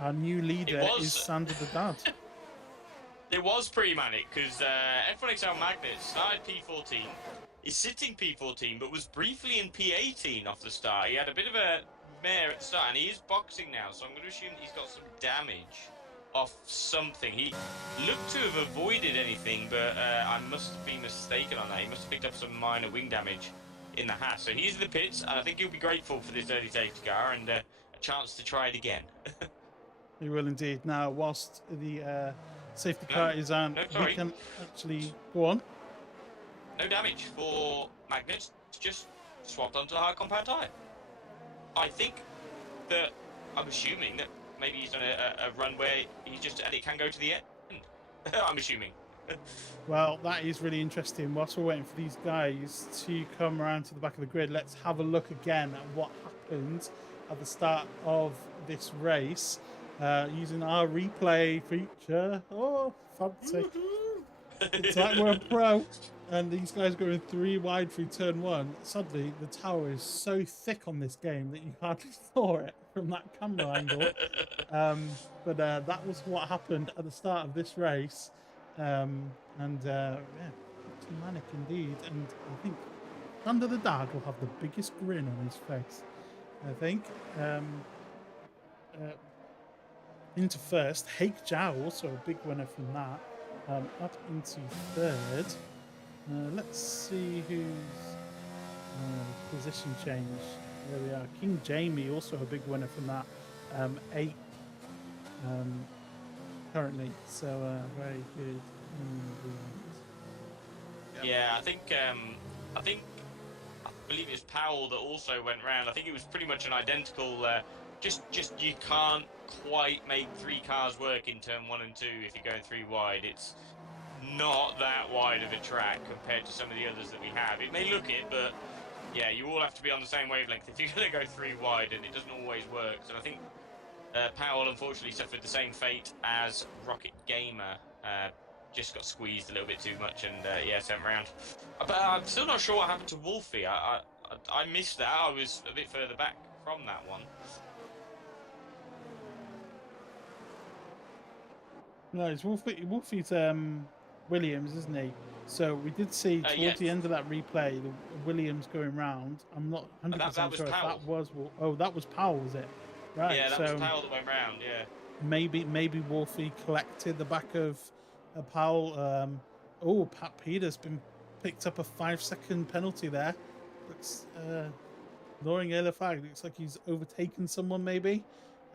our new leader is Sander the Dad. It was pretty manic because F1XL Magnus started P14. He's sitting P14, but was briefly in P18 off the start. He had a bit of a mare at the start, and he is boxing now, so I'm going to assume he's got some damage off something. He looked to have avoided anything, but I must have been mistaken on that. He must have picked up some minor wing damage in the hat. So he's in the pits, and I think he'll be grateful for this early safety car and a chance to try it again. He will indeed. Now, whilst the safety car is on, we can actually go on. No damage for Magnus, just swapped onto the hard compound tyre. I think that I'm assuming that maybe he's done a run where and it can go to the end. I'm assuming. Well, that is really interesting. Whilst we're waiting for these guys to come around to the back of the grid, let's have a look again at what happened at the start of this race using our replay feature. Oh, fancy. It's like we're a pro. And these guys going 3 wide through turn 1. Suddenly, the tower is so thick on this game that you hardly saw it from that camera angle. But that was what happened at the start of this race. Yeah, pretty manic indeed. And I think Under the Dad will have the biggest grin on his face. I think. Into first. Hake Zhao, also a big winner from that. Up into third. Let's see who's position change. There we are. King Jamie, also a big winner from that. 8 currently. So very good. Yeah, I believe it was Powell that also went round. I think it was pretty much an identical. Just you can't quite make 3 cars work in turn 1 and 2 if you're going 3 wide. It's not that wide of a track compared to some of the others that we have. It may look it, but yeah, you all have to be on the same wavelength if you're going to go 3 wide, and it doesn't always work. So I think Powell unfortunately suffered the same fate as Rocket Gamer. Just got squeezed a little bit too much and yeah, sent round. But I'm still not sure what happened to Wolfie. I missed that. I was a bit further back from that one. No, it's Wolfie's Williams, isn't he? So we did see towards the end of that replay, the Williams going round. I'm not 100% sure if that was. Oh, that was Powell, was it? Right. Yeah, that was Powell that went round. Yeah. Maybe Wolfie collected the back of Powell. Pat Peter's been picked up a 5-second penalty there. Looks lowering yellow flag. Looks like he's overtaken someone. Maybe.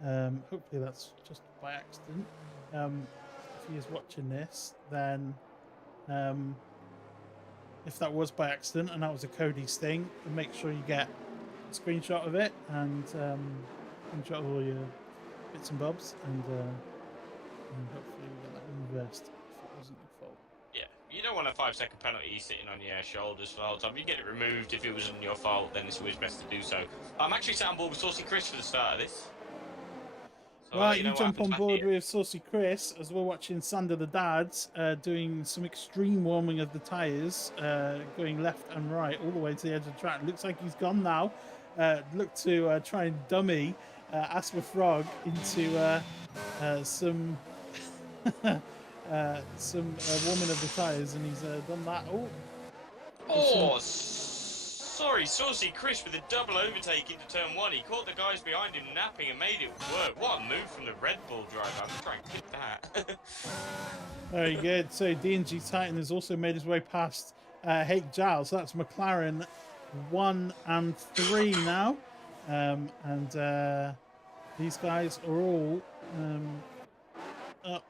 Hopefully that's just by accident. If he is watching this, then if that was by accident and that was a Cody's thing, then make sure you get a screenshot of it and screenshot of all your bits and bobs, and hopefully we get that reversed if it wasn't your fault. Yeah, you don't want a 5-second penalty sitting on your shoulders for the whole time. You get it removed if it wasn't your fault, then it's always best to do so. I'm actually sat on board with Saucy Chris for the start of this. So right, you jump on board with Saucy Chris as we're watching Sander the Dads doing some extreme warming of the tyres, going left and right all the way to the edge of the track. Looks like he's gone now. Look to try and dummy AsthmaFrog into some warming of the tyres, and he's done that. Sorry, Saucy Chris with a double overtake into turn 1. He caught the guys behind him napping and made it work. What a move from the Red Bull driver. I'm trying to hit that. Very good. So DNG Titan has also made his way past Hake Giles. So that's McLaren 1 and 3 now. These guys are all up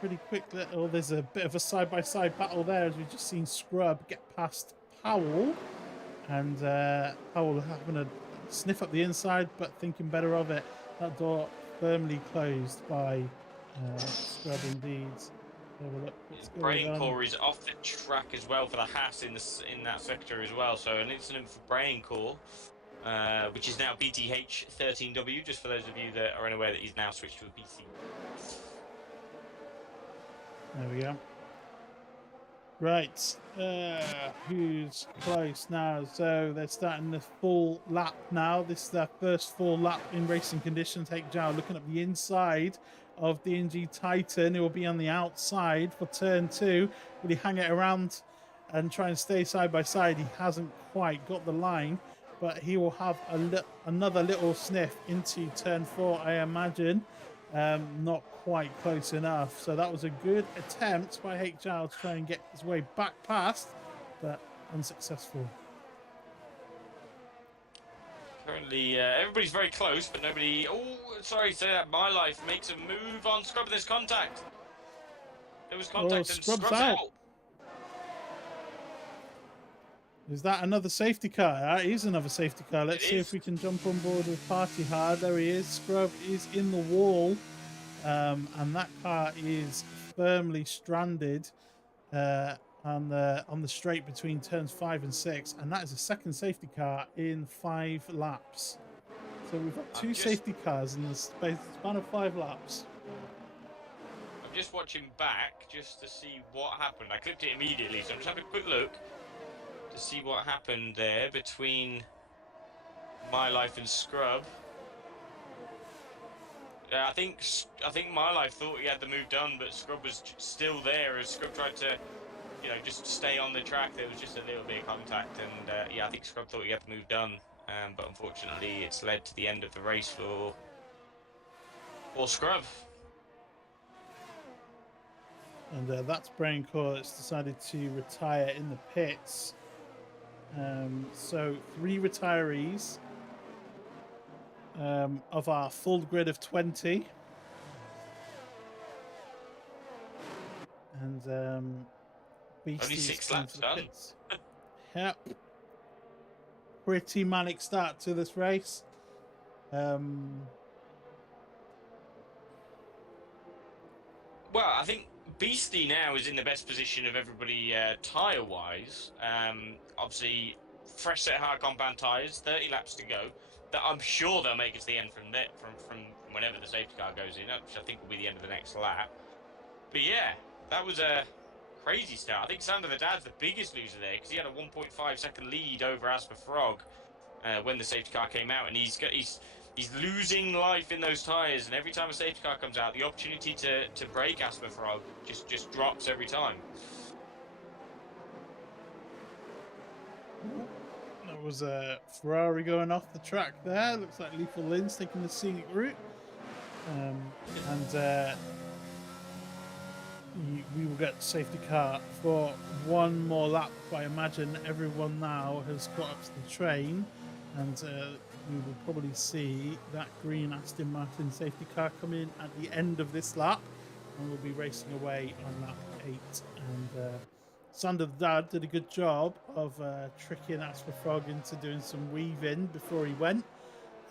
pretty quickly. Oh, there's a bit of a side-by-side battle there as we've just seen Scrub get past Powell. And Powell having a sniff up the inside, but thinking better of it. That door firmly closed by Scrub indeed. Brain core is off the track as well for the Haas in that sector as well. So an incident for Brain core, which is now BTH 13W, just for those of you that are unaware that he's now switched to a BC. There we go. Right, who's close now? So they're starting the full lap now. This is their first full lap in racing conditions. Hake Zhao looking at the inside of DNG Titan, who will be on the outside for turn 2. Will he hang it around and try and stay side by side? He hasn't quite got the line, but he will have another little sniff into turn 4, I imagine. Not quite close enough. So that was a good attempt by Hake Zhao to try and get his way back past, but unsuccessful. Currently, everybody's very close, but nobody... Oh, sorry to say that. My Life makes a move on Scrub. There's contact. There was contact and Scrub's out. Is that another safety car? That is another safety car. Let's It see is. if we can jump on board with Party Hard. There he is. Scrub is in the wall. And that car is firmly stranded on the straight between turns 5 and 6. And that is a second safety car in 5 laps. So we've got two safety cars in the span of 5 laps. I'm just watching back just to see what happened. I clipped it immediately, so I'm just having a quick look to see what happened there between My Life and Scrub. I think My Life thought he had the move done, but Scrub was still there as Scrub tried to, just stay on the track. There was just a little bit of contact, and yeah, I think Scrub thought he had the move done, but unfortunately, it's led to the end of the race for Scrub. And that's Brain Core that's decided to retire in the pits. So 3 retirees of our full grid of 20. And Only 6 laps done. Yep. Pretty manic start to this race. Well, I think Beastie now is in the best position of everybody tyre-wise. Obviously, fresh set of hard compound tyres, 30 laps to go. That I'm sure they'll make it to the end from whenever the safety car goes in, which I think will be the end of the next lap. But yeah, that was a crazy start. I think Sander the Dad's the biggest loser there because he had a 1.5 second lead over AsthmaFrog when the safety car came out, and he's losing life in those tyres, and every time a safety car comes out, the opportunity to break AsthmaFrog just drops every time. There was a Ferrari going off the track there. Looks like Lethal Lynn's taking the scenic route. We will get safety car for one more lap. I imagine everyone now has got up to the train, and we will probably see that green Aston Martin safety car come in at the end of this lap, and we'll be racing away on lap 8. And Sander the Dad did a good job of tricking AsthmaFrog into doing some weaving before he went.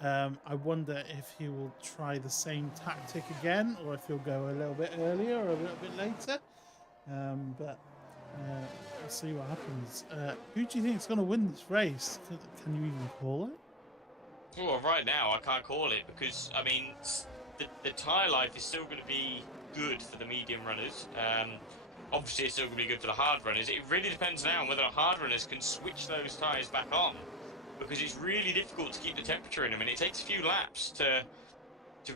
I wonder if he will try the same tactic again, or if he'll go a little bit earlier or a little bit later. But we'll see what happens. Who do you think is going to win this race? Can you even call it? Well, right now I can't call it because, I mean, the tyre life is still going to be good for the medium runners. Obviously, it's still going to be good for the hard runners. It really depends now on whether the hard runners can switch those tyres back on, because it's really difficult to keep the temperature in them, and it takes a few laps to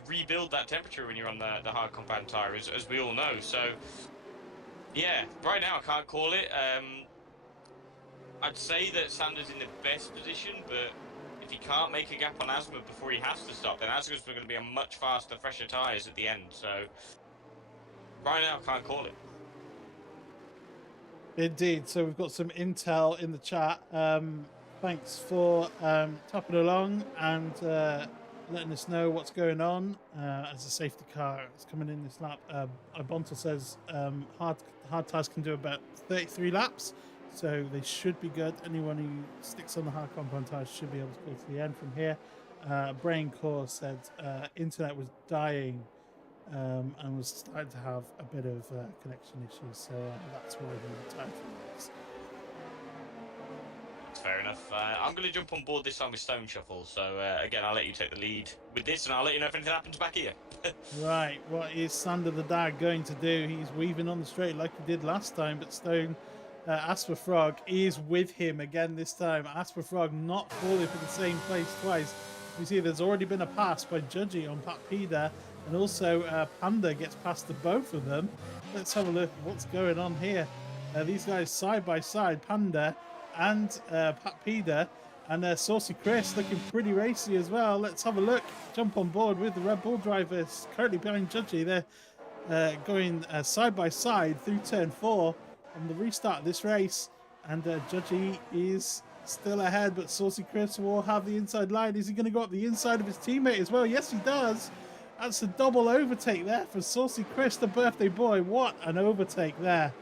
rebuild that temperature when you're on the hard compound tyre, as we all know. So, yeah, right now I can't call it. I'd say that Sander's in the best position, but if he can't make a gap on Asthma before he has to stop, then Asthma's going to be a much faster, fresher tyres at the end. So, right now I can't call it. Indeed. So we've got some intel in the chat. Thanks for tapping along and letting us know what's going on as a safety car is coming in this lap. Ibonta says hard tyres can do about 33 laps, so they should be good. Anyone who sticks on the hard compound tyres should be able to go to the end from here. Brain Core said internet was dying and was starting to have a bit of connection issues, so that's why he retired from this. Fair enough. I'm going to jump on board this time with Stone Shuffle, so again, I'll let you take the lead with this, and I'll let you know if anything happens back here. Right, what is Sander the Dad going to do? He's weaving on the straight like he did last time, but Stone AsthmaFrog is with him again this time. AsthmaFrog not falling for the same place twice. You see there's already been a pass by Judgy on Pat P there, and also Panda gets past the both of them. Let's have a look at what's going on here. These guys side by side, Panda and Pat Peda, and Saucy Chris looking pretty racy as well. Let's have a look. Jump on board with the Red Bull drivers currently behind Judgy. They're going side by side through turn 4 on the restart of this race, and Judgy is still ahead, but Saucy Chris will have the inside line. Is he going to go up the inside of his teammate as well? Yes, he does. That's a double overtake there for Saucy Chris, the birthday boy. What an overtake there.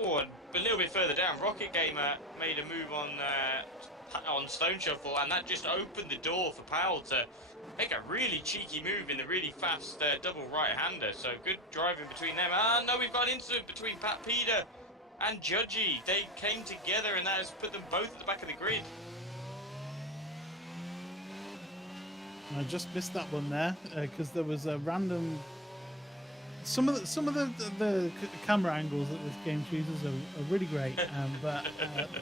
Oh, and But a little bit further down, Rocket Gamer made a move on Stone Shuffle, and that just opened the door for Powell to make a really cheeky move in the really fast double right-hander. So good driving between them. Ah, no, we've got an incident between Pat Peter and Judgy. They came together, and that has put them both at the back of the grid. I just missed that one there because there was a random. Some of the camera angles that this game chooses are really great, but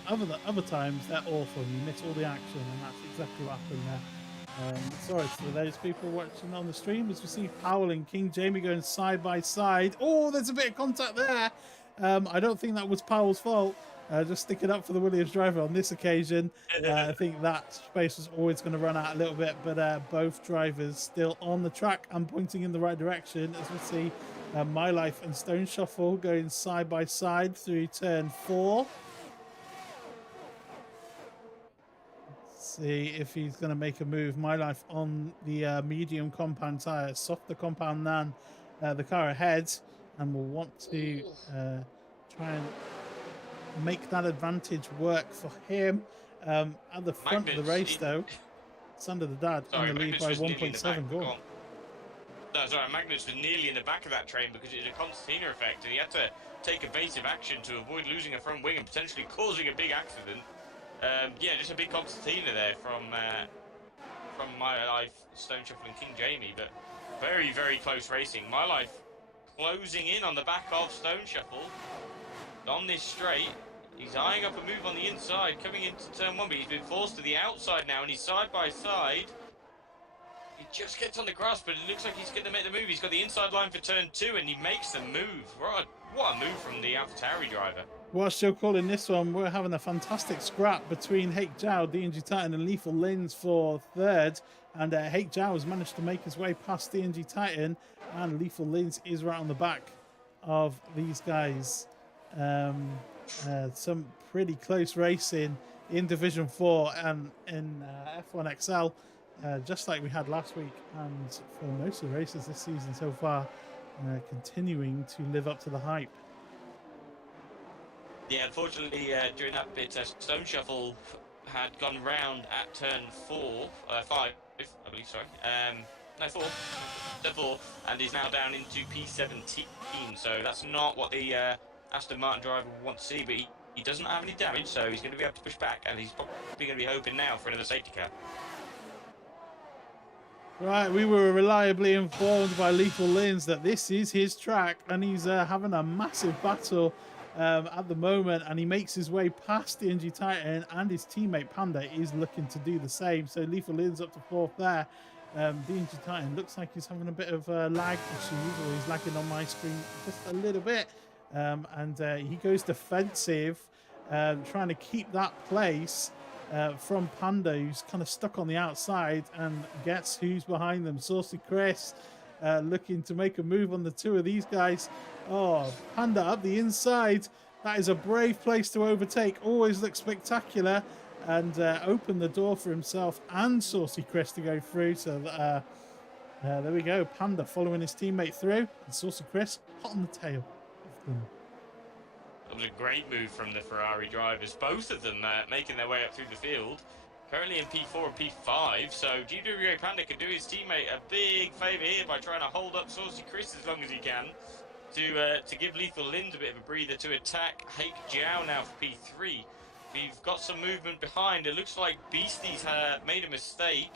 other times they're awful. You miss all the action, and that's exactly what happened there. Sorry to those people watching on the stream as we see Powell and King Jamie going side by side. Oh, there's a bit of contact there. I don't think that was Powell's fault. Just sticking up for the Williams driver on this occasion. I think that space was always going to run out a little bit, but both drivers still on the track and pointing in the right direction, as we see My Life and Stone Shuffle going side by side through turn 4. Let's see if he's going to make a move. My Life on the medium compound tyre, softer compound than the car ahead, and will want to try and make that advantage work for him. At the front of the race, though, Sander the Dad in the lead by 1.7 goal. No, sorry, Magnus was nearly in the back of that train because it was a concertina effect, and he had to take evasive action to avoid losing a front wing and potentially causing a big accident. Yeah, just a big concertina there from My Life, Stone Shuffle and King Jamie, but very, very close racing. My Life closing in on the back of Stone Shuffle on this straight. He's eyeing up a move on the inside, coming into turn 1, but he's been forced to the outside now, and he's side by side. He just gets on the grass, but it looks like he's going to make the move. He's got the inside line for turn 2, and he makes the move. What a move from the AlphaTauri driver. While still calling this one, we're having a fantastic scrap between Hake Zhao, DNG Titan, and Lethal Lins for third. And Hake Zhao has managed to make his way past DNG Titan, and Lethal Lins is right on the back of these guys. Some pretty close racing in Division 4 and in F1XL, just like we had last week, and for most of the races this season so far, continuing to live up to the hype. Yeah, unfortunately, during that bit, Stone Shuffle had gone round at turn 5, I believe, sorry. No, 4. Turn 4, and is now down into P17, so that's not what the Aston Martin driver will want to see, but he doesn't have any damage, so he's going to be able to push back, and he's probably going to be hoping now for another safety car. Right, we were reliably informed by Lethal Lins that this is his track, and he's having a massive battle at the moment, and he makes his way past the DNG Titan, and his teammate Panda is looking to do the same. So Lethal Lins up to 4th there. DNG Titan looks like he's having a bit of lag issues, or he's lagging on my screen just a little bit. And he goes defensive, trying to keep that place from Panda, who's kind of stuck on the outside. And guess who's behind them? Saucy Chris looking to make a move on the two of these guys. Oh, Panda up the inside. That is a brave place to overtake. Always looks spectacular, and open the door for himself and Saucy Chris to go through. So there we go. Panda following his teammate through, and Saucy Chris hot on the tail. That was a great move from the Ferrari drivers, both of them making their way up through the field. Currently in P4 and P5, so GWA Panda can do his teammate a big favour here by trying to hold up Saucy Chris as long as he can to give Lethal Lins a bit of a breather to attack Hake Zhao now for P3. We've got some movement behind. It looks like Beastie's made a mistake.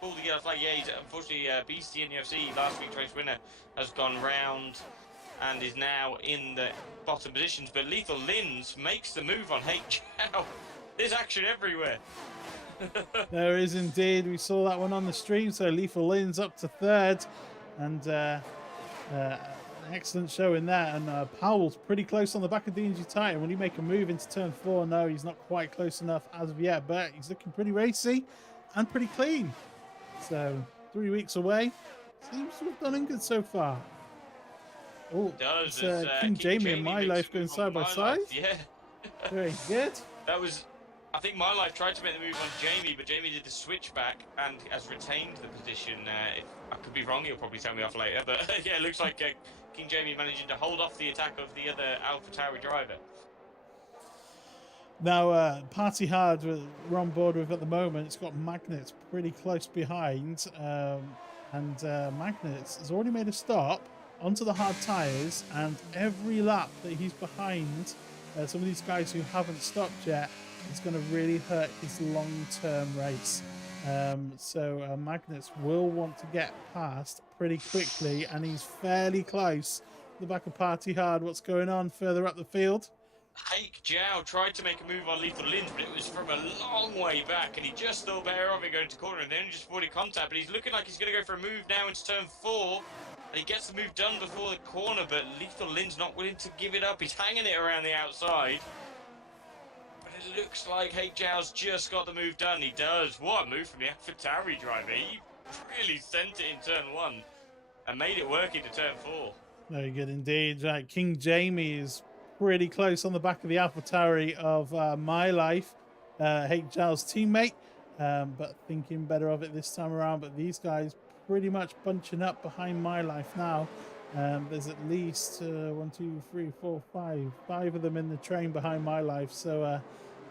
Pulled the yellow flag. Yeah, he's, unfortunately, Beastie in UFC, last week's race winner, has gone round and is now in the bottom positions. But Lethal Lins makes the move on Hake Zhao. There's action everywhere. There is indeed. We saw that one on the stream. So Lethal Lins up to 3rd, and excellent show in there. And Powell's pretty close on the back of DNG Titan. Will he make a move into turn 4? No, he's not quite close enough as of yet, but he's looking pretty racy and pretty clean. So 3 weeks away. Seems to have done him good so far. Oh, it's King Jamie and My Life going side by side. Yeah. Very good. That was, I think My Life tried to make the move on Jamie, but Jamie did the switchback and has retained the position. If I could be wrong, he'll probably tell me off later, but yeah, it looks like King Jamie managing to hold off the attack of the other AlphaTauri driver. Now, Party Hard, we're on board with at the moment. It's got Magnets pretty close behind. And Magnets has already made a stop onto the hard tyres. And every lap that he's behind some of these guys who haven't stopped yet is going to really hurt his long-term race. So Magnets will want to get past pretty quickly. And he's fairly close to the back of Party Hard. What's going on further up the field? Hake Zhao tried to make a move on Lethal Lins, but it was from a long way back, and he just thought better of it going to corner, and then just avoided contact. But he's looking like he's going to go for a move now into turn 4, and he gets the move done before the corner, but Lethal Lins not willing to give it up. He's hanging it around the outside. But it looks like Hake Zhao's just got the move done. He does. What a move from the AlphaTauri driver. He really sent it in turn 1 and made it work into turn 4. Very good indeed. Right, King Jamie is pretty close on the back of the AlphaTauri of My Life, Hake Zhao's teammate, but thinking better of it this time around. But these guys pretty much bunching up behind My Life now. There's at least 1, 2, 3, 4, 5 of them in the train behind My Life. So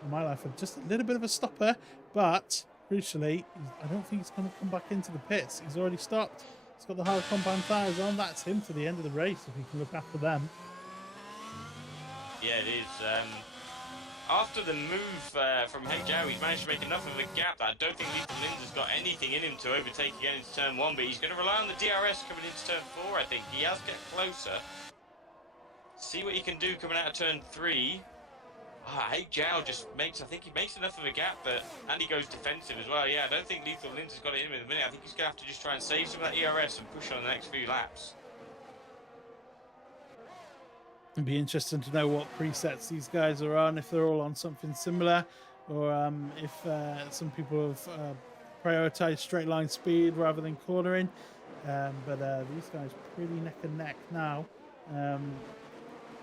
My Life are just a little bit of a stopper, but crucially, I don't think he's going to come back into the pits. He's already stopped. He's got the hard compound tyres on. That's him to the end of the race if he can look after them. Yeah, it is. After the move from Hake Zhao, he's managed to make enough of a gap that I don't think Lethal Lins has got anything in him to overtake again into turn 1, but he's going to rely on the DRS coming into turn 4, I think. He has to get closer. See what he can do coming out of turn 3. Hake Zhao just makes, I think he makes enough of a gap, and he goes defensive as well. Yeah, I don't think Lethal Lins has got it in him in a minute. I think he's going to have to just try and save some of that ERS and push on the next few laps. It'd be interesting to know what presets these guys are on, if they're all on something similar, or if some people have prioritized straight line speed rather than cornering. But these guys pretty neck and neck now.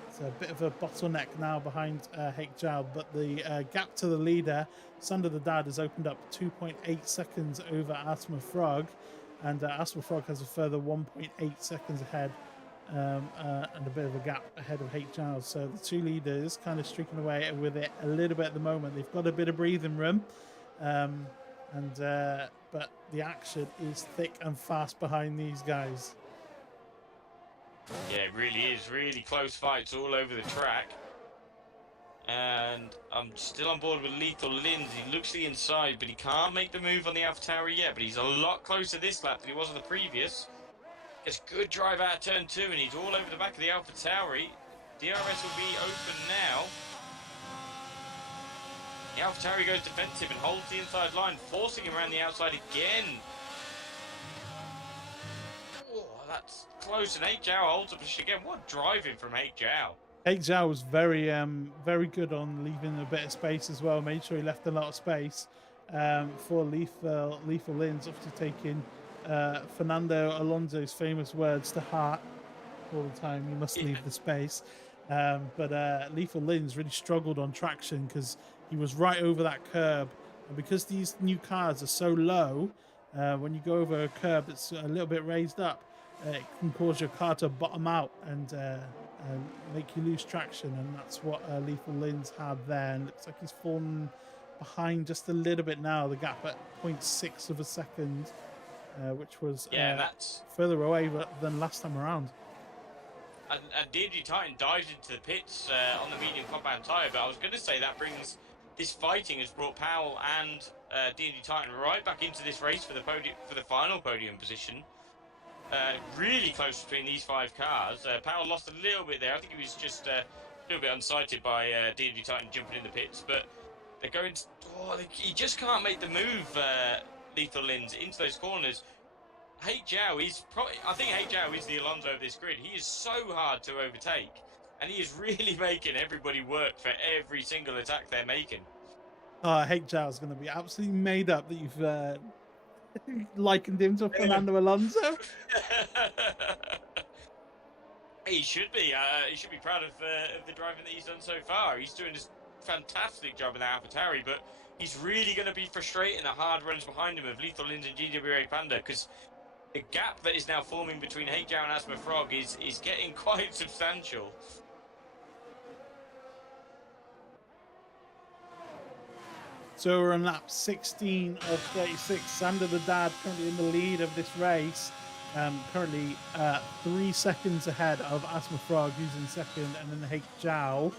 It's a bit of a bottleneck now behind Hake Zhao, but the gap to the leader, Sander the Dad, has opened up 2.8 seconds over AsthmaFrog, and AsthmaFrog has a further 1.8 seconds ahead. And a bit of a gap ahead of Hake Zhao. So the two leaders kind of streaking away with it a little bit at the moment. They've got a bit of breathing room, but the action is thick and fast behind these guys. Yeah, it really is. Really close fights all over the track. And I'm still on board with Lethal Lins. He looks to the inside, but he can't make the move on the AlphaTauri yet. But he's a lot closer this lap than he was on the previous. Gets good drive out of turn 2, and he's all over the back of the AlphaTauri. DRS will be open now. The AlphaTauri goes defensive and holds the inside line, forcing him around the outside again. Oh, that's close, and Hake Zhao holds up position again. What driving from Hake Zhao? Hake Zhao was very good on leaving a bit of space as well. Made sure he left a lot of space for Lethal Lins, obviously taking Fernando Alonso's famous words to heart all the time. You must leave the space. But Lethal Lins really struggled on traction because he was right over that curb. And because these new cars are so low, when you go over a curb that's a little bit raised up, it can cause your car to bottom out and make you lose traction. And that's what Lethal Lins had there. And looks like he's fallen behind just a little bit now. The gap at 0.6 of a second. Which was that's further away than last time around. And DNG Titan dives into the pits on the medium compound tyre, but I was going to say that brings this fighting has brought Powell and DNG Titan right back into this race for the podium, for the final podium position. Really close between these 5 cars. Powell lost a little bit there. I think he was just a little bit unsighted by DNG Titan jumping in the pits, but they're going. He just can't make the move. Lethal Lins into those corners. Hake Zhao is probably, I think Hake Zhao is the Alonso of this grid. He is so hard to overtake, and he is really making everybody work for every single attack they're making. Hake Zhao is going to be absolutely made up that you've likened him to Fernando Alonso. He should be. He should be proud of the driving that he's done so far. He's doing a fantastic job in the AlphaTauri, but he's really going to be frustrating the hard runs behind him of Lethal Lins and GWA Panda, because the gap that is now forming between Hake Zhao and AsthmaFrog is getting quite substantial. So we're on lap 16 of 36. Sander the Dad currently in the lead of this race. Currently 3 seconds ahead of AsthmaFrog, who's in second, and then Hake Zhao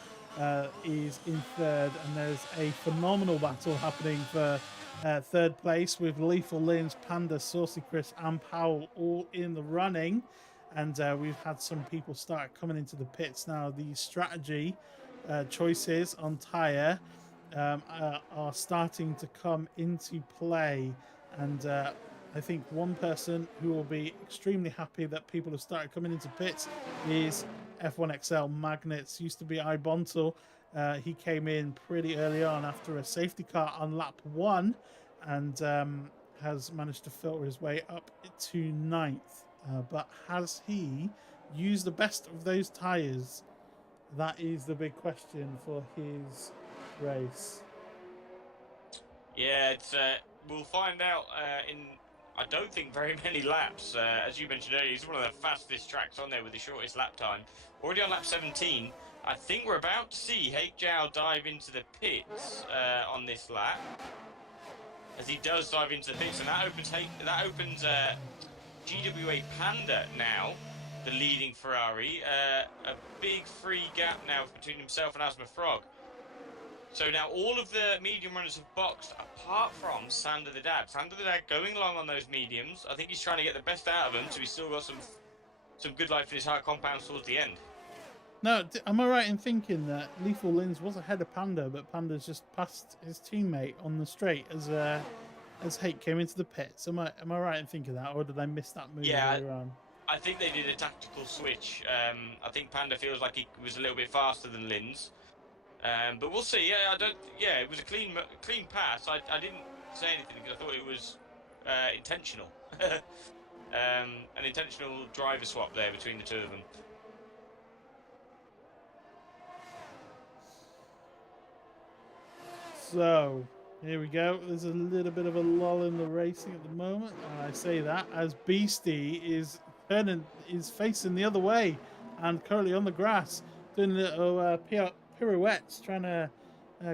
is in third. And there's a phenomenal battle happening for third place with Lethal Lins, Panda, Saucy Chris, and Powell all in the running. And we've had some people start coming into the pits now. The strategy choices on tyre are starting to come into play, and I think one person who will be extremely happy that people have started coming into pits is F1XL Magnets. Used to be Ibontal. He came in pretty early on after a safety car on lap 1 and has managed to filter his way up to 9th. But has he used the best of those tyres? That is the big question for his race. Yeah, it's we'll find out in, I don't think, very many laps. As you mentioned earlier, he's one of the fastest tracks on there with the shortest lap time. Already on lap 17. I think we're about to see Hake Zhao dive into the pits on this lap. As he does dive into the pits, and that opens GWA Panda now, the leading Ferrari. A big free gap now between himself and AsthmaFrog. So now all of the medium runners have boxed, apart from Sander the Dad. Sander the Dad going along on those mediums. I think he's trying to get the best out of them, so he's still got some good life in his hard compounds towards the end. Now, am I right in thinking that Lethal Lins was ahead of Panda, but Panda's just passed his teammate on the straight as Hake came into the pits? Am I right in thinking that, or did I miss that move earlier on? I think they did a tactical switch. I think Panda feels like he was a little bit faster than Lins. But we'll see. Yeah, it was a clean pass. I didn't say anything because I thought it was intentional. An intentional driver swap there between the two of them. So here we go. There's a little bit of a lull in the racing at the moment, and I say that as Beastie is facing the other way and currently on the grass doing little pirouettes, trying to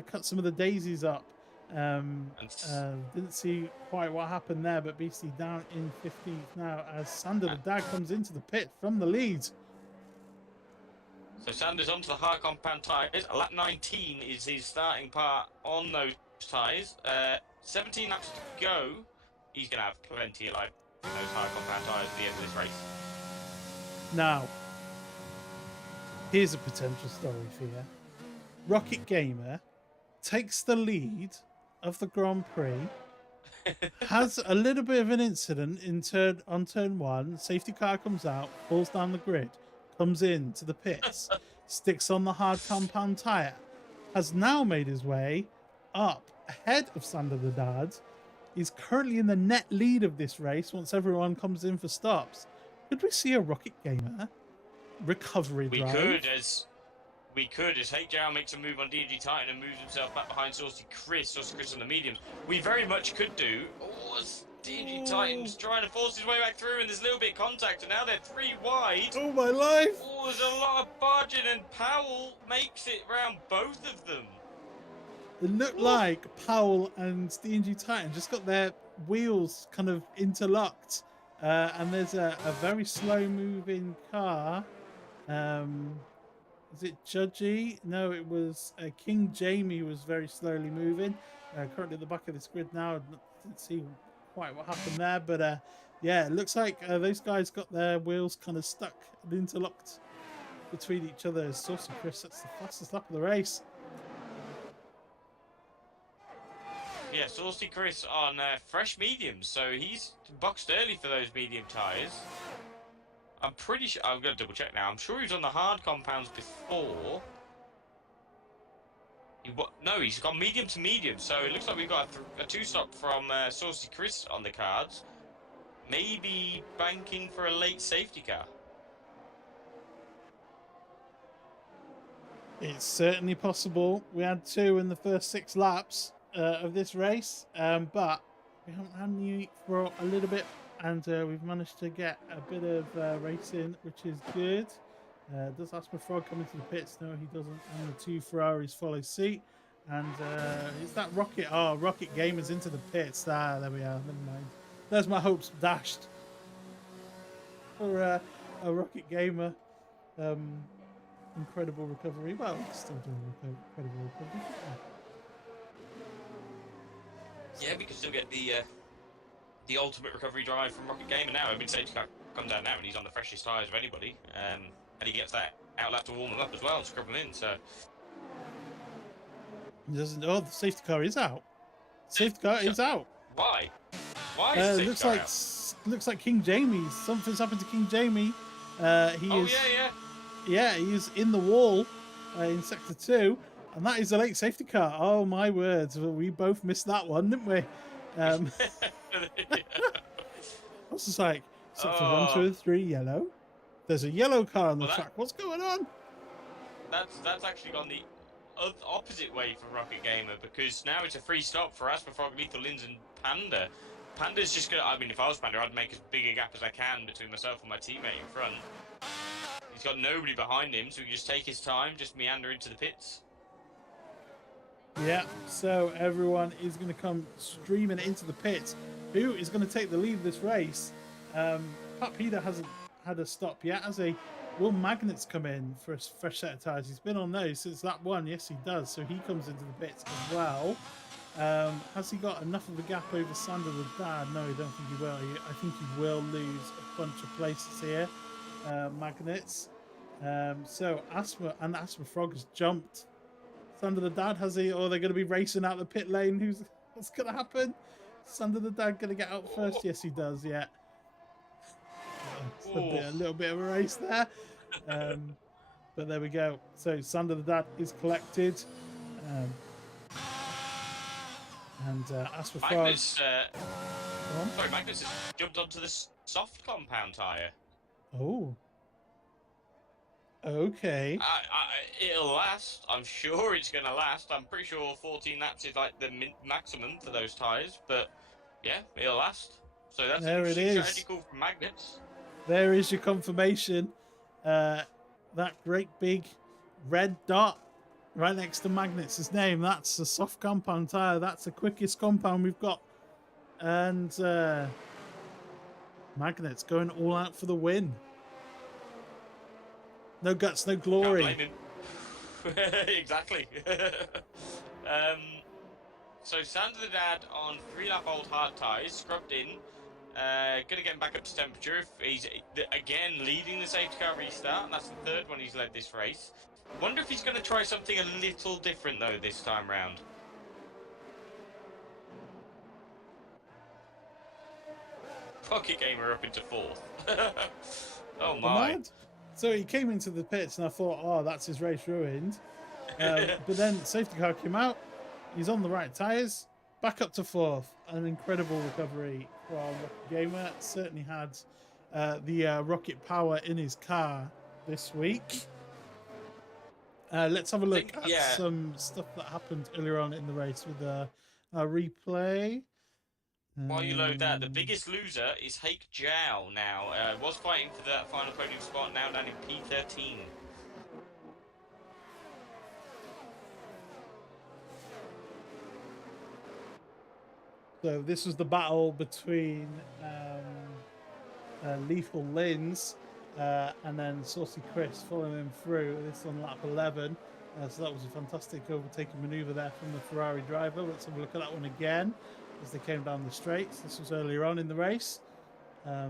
cut some of the daisies up. Didn't see quite what happened there, but Beastie down in 15th now as Sander the Dad comes into the pit from the lead. So Sanders onto the hard compound tyres. Lap 19 is his starting part on those tyres. 17 laps to go. He's going to have plenty of life in those hard compound tyres at the end of this race. Now, here's a potential story for you. Rocket Gamer takes the lead of the Grand Prix, has a little bit of an incident on turn 1. Safety car comes out, falls down the grid, comes into the pits, sticks on the hard compound tyre, has now made his way up ahead of Sander the Dad, is currently in the net lead of this race once everyone comes in for stops. Could we see a Rocket Gamer recovery drive? We could, as Hake Zhao makes a move on DNG Titan and moves himself back behind Saucy Chris on the mediums. We very much could do. DNG Titan's trying to force his way back through, and there's a little bit of contact, and now they're 3 wide. Oh my life! Oh, there's a lot of barging, and Powell makes it round both of them. It looked like Powell and DNG Titan just got their wheels kind of interlocked, and there's a very slow moving car. Is it Judgy? No, it was King Jamie was very slowly moving. Currently at the back of this grid now. Didn't see quite what happened there, but yeah, it looks like those guys got their wheels kind of stuck and interlocked between each other. Saucy Chris, that's the fastest lap of the race. Yeah, Saucy Chris on fresh mediums, so he's boxed early for those medium tyres. I'm pretty sure, I'm going to double check now, I'm sure he was on the hard compounds before. No, he's gone medium to medium, so it looks like we've got a 2-stop from Saucy Chris on the cards. Maybe banking for a late safety car. It's certainly possible. We had 2 in the first 6 laps of this race, but we haven't had any for a little bit, and we've managed to get a bit of racing, which is good. Does AsthmaFrog come into the pits? No, he doesn't. And the 2 Ferraris follow suit. And is that Rocket? Oh, Rocket Gamer's into the pits. Ah, there we are. Never mind. There's my hopes dashed for a Rocket Gamer. Incredible recovery. Well, still doing incredible recovery. Yeah, we can still get the ultimate recovery drive from Rocket Gamer now. I mean, safety car comes out now and he's on the freshest tyres of anybody. And he gets that outlap to warm him up as well and scrub him in. So He doesn't. Oh, the safety car is out. Safety car is out. why? Why is the safety car out? Looks like King Jamie. Something's happened to King Jamie. Yeah, he's in the wall in sector 2, and that is a late safety car. Oh my words, we both missed that one, didn't we? I was just like, sector 1, 2, and 3, yellow. There's a yellow car on the track. What's going on? That's actually gone the opposite way for Rocket Gamer, because now it's a free stop for AsthmaFrog, Lethal Lins, and Panda. Panda's just gonna. I mean, if I was Panda, I'd make as big a gap as I can between myself and my teammate in front. He's got nobody behind him, so he can just take his time, just meander into the pits. Yeah, so everyone is going to come streaming into the pits. Who is going to take the lead of this race? Pat Peter hasn't had a stop yet, has he? Will Magnets come in for a fresh set of tyres? He's been on those since that one. Yes, he does. So he comes into the pits as well. Has he got enough of a gap over Sander the Dad? No, I don't think he will. I think he will lose a bunch of places here. Magnets. So AsthmaFrog has jumped. Sander the Dad, has he? Or they're going to be racing out the pit lane. What's going to happen? Sander the Dad going to get out first? Yes, he does. Yeah. A little bit of a race there. But there we go. So Sander the Dad is collected. And AsthmaFrog. Magnus has jumped onto the soft compound tyre. Oh. Okay. It'll last. I'm sure it's going to last. I'm pretty sure 14 laps is like the maximum for those tyres. But yeah, it'll last. So that's there it is. Strategy call from Magnets. There is your confirmation. That great big red dot right next to Magnets' name. That's a soft compound tyre. That's the quickest compound we've got. And Magnets going all out for the win. No guts, no glory. Exactly. So Sander the Dad on 3-lap old hard tyres, scrubbed in. Gonna get him back up to temperature. He's again leading the safety car restart. That's the third one he's led this race. Wonder if he's gonna try something a little different though this time round. Rocket Gamer up into 4th. Oh my. So he came into the pits and I thought, oh, that's his race ruined. But then safety car came out. He's on the right tyres. Back up to 4th. An incredible recovery from Rocket Gamer. Certainly had the rocket power in his car this week. Let's have a look at some stuff that happened earlier on in the race with a replay. While you load that, the biggest loser is Hake Jiao now. Was fighting for that final podium spot, now down in P13. So this was the battle between Lethal Lins and then Saucy Chris following him through. This on lap 11. So that was a fantastic overtaking manoeuvre there from the Ferrari driver. Let's have a look at that one again as they came down the straights. This was earlier on in the race. They're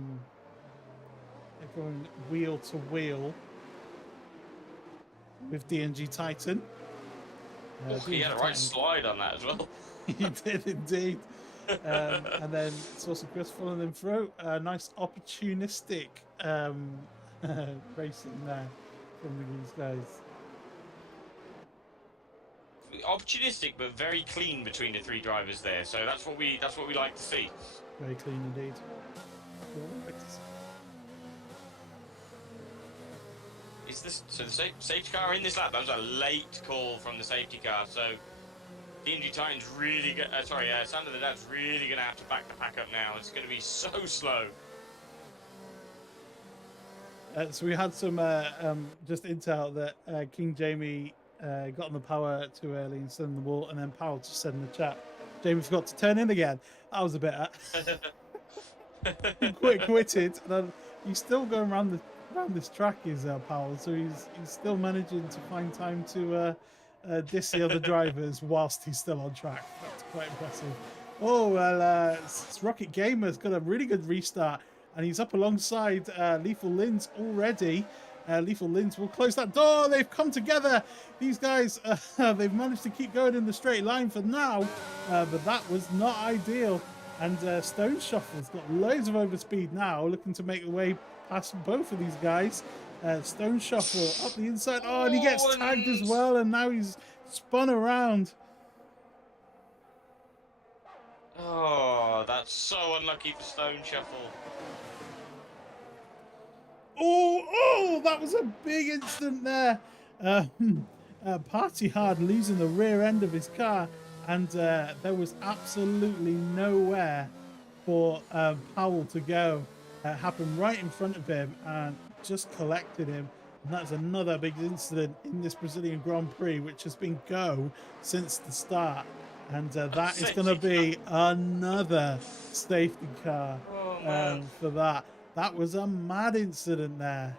going wheel to wheel with DNG Titan. He had a right slide on that as well. He did indeed. And then Saucy Chris following them through. Nice opportunistic racing there from these guys. Opportunistic but very clean between the 3 drivers there, so that's what we like to see. Very clean indeed. Is this so? The safety car in this lap. That was a late call from the safety car. So DNG Titan's really Sander the Dad's really gonna have to back the pack up now. It's gonna be so slow. So we had some just intel that King Jamie got on the power too early and stood in the wall, and then Powell just said in the chat, Jamie forgot to turn in again. That was a bit quick-witted. And he's still going around this track, is Powell, so he's still managing to find time to diss the other drivers whilst he's still on track. That's quite impressive. Oh, well, Rocket Gamer's got a really good restart, and he's up alongside Lethal Lins already. Lethal Lins will close that door. They've come together. These guys, they've managed to keep going in the straight line for now, but that was not ideal. And Stone Shuffle's got loads of overspeed now, looking to make the way past both of these guys. Stone Shuffle up the inside. Oh, and he gets tagged as well, and now he's spun around. Oh, that's so unlucky for Stone Shuffle. Oh, that was a big incident there. Party Hard losing the rear end of his car, and there was absolutely nowhere for Powell to go. Happened right in front of him and just collected him. And that's another big incident in this Brazilian Grand Prix, which has been go since the start. And that is going to be another safety car for that. That was a mad incident there.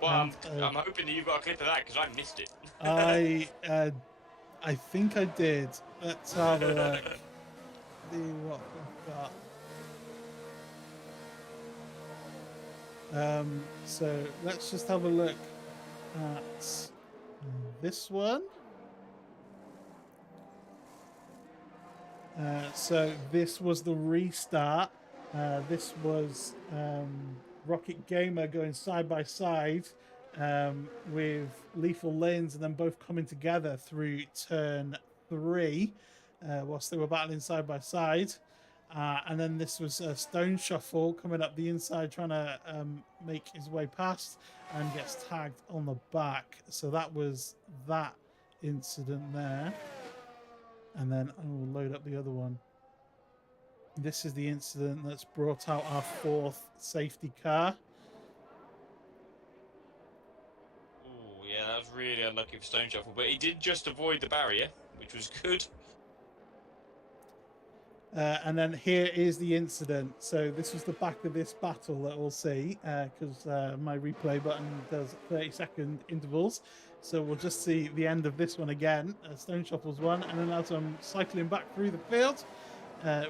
Well, I'm hoping that you got a clip of that because I missed it. I think I did. Let's have a look. See what we've got. So let's just have a look at this one. So this was the restart. This was Rocket Gamer going side by side with Lethal Lins, and then both coming together through turn 3 whilst they were battling side by side. And then this was Stone Shuffle coming up the inside, trying to make his way past, and gets tagged on the back. So that was that incident there. And then I will load up the other one. This is the incident that's brought out our 4th safety car. Oh, yeah, that was really unlucky for Stone Shuffle, but he did just avoid the barrier, which was good. And then here is the incident. So this was the back of this battle that we'll see, because my replay button does 30-second intervals. So we'll just see the end of this one again. Stone Shuffle's one, and then as I'm cycling back through the field,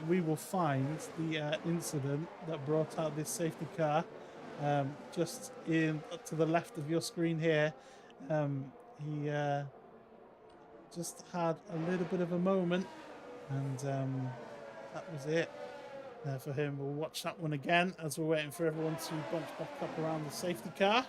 we will find the incident that brought out this safety car, just to the left of your screen here. He just had a little bit of a moment, and that was it for him. We'll watch that one again as we're waiting for everyone to bunch back up around the safety car.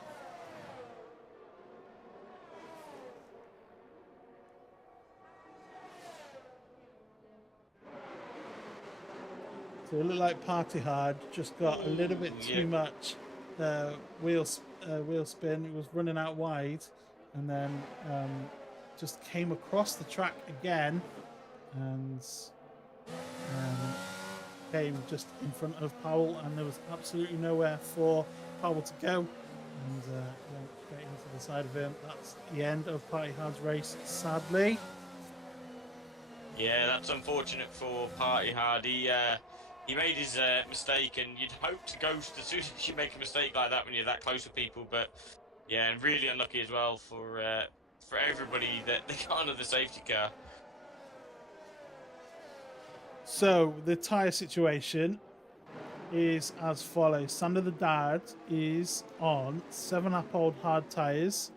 So it looked like Party Hard just got a little bit too much wheel spin. It was running out wide, and then just came across the track again, and came just in front of Powell, and there was absolutely nowhere for Powell to go, and went straight into the side of him. That's the end of Party Hard's race, sadly. Yeah, that's unfortunate for Party Hard. He made his mistake, and you'd hope to ghost as soon as you make a mistake like that when you're that close to people. But yeah, and really unlucky as well for everybody that they got under the safety car. So the tyre situation is as follows. Sander the Dad is on 7-lap-old hard tyres,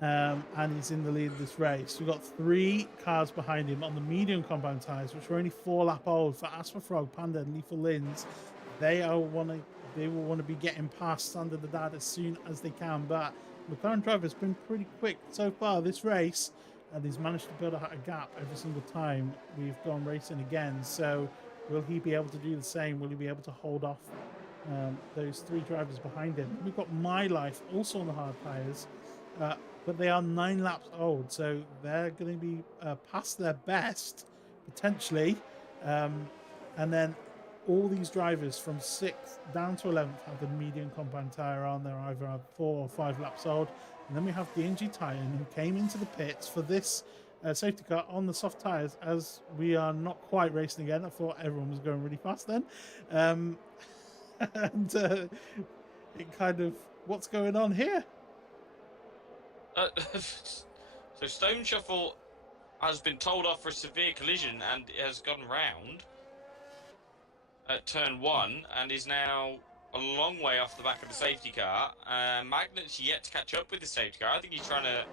and he's in the lead of this race. We've got 3 cars behind him on the medium compound tyres, which are only 4-lap-old for AsthmaFrog, Panda, and Lethal Lins. They will want to be getting past Sander the Dad as soon as they can. But the current driver's been pretty quick so far this race, and he's managed to build a gap every single time we've gone racing again. So will he be able to do the same? Will he be able to hold off those 3 drivers behind him? We've got My Life also on the hard tyres, but they are 9 laps old, so they're going to be past their best, potentially. And then all these drivers from 6th down to 11th have the medium compound tyre on. They're either 4 or 5 laps old. And then we have DNG Titan, who came into the pits for this safety car on the soft tyres, as we are not quite racing again. I thought everyone was going really fast then. And it kind of, what's going on here? So Stone Shuffle has been told off for a severe collision and has gone round at turn 1 and is now a long way off the back of the safety car. Magnet's yet to catch up with the safety car. I think he's trying to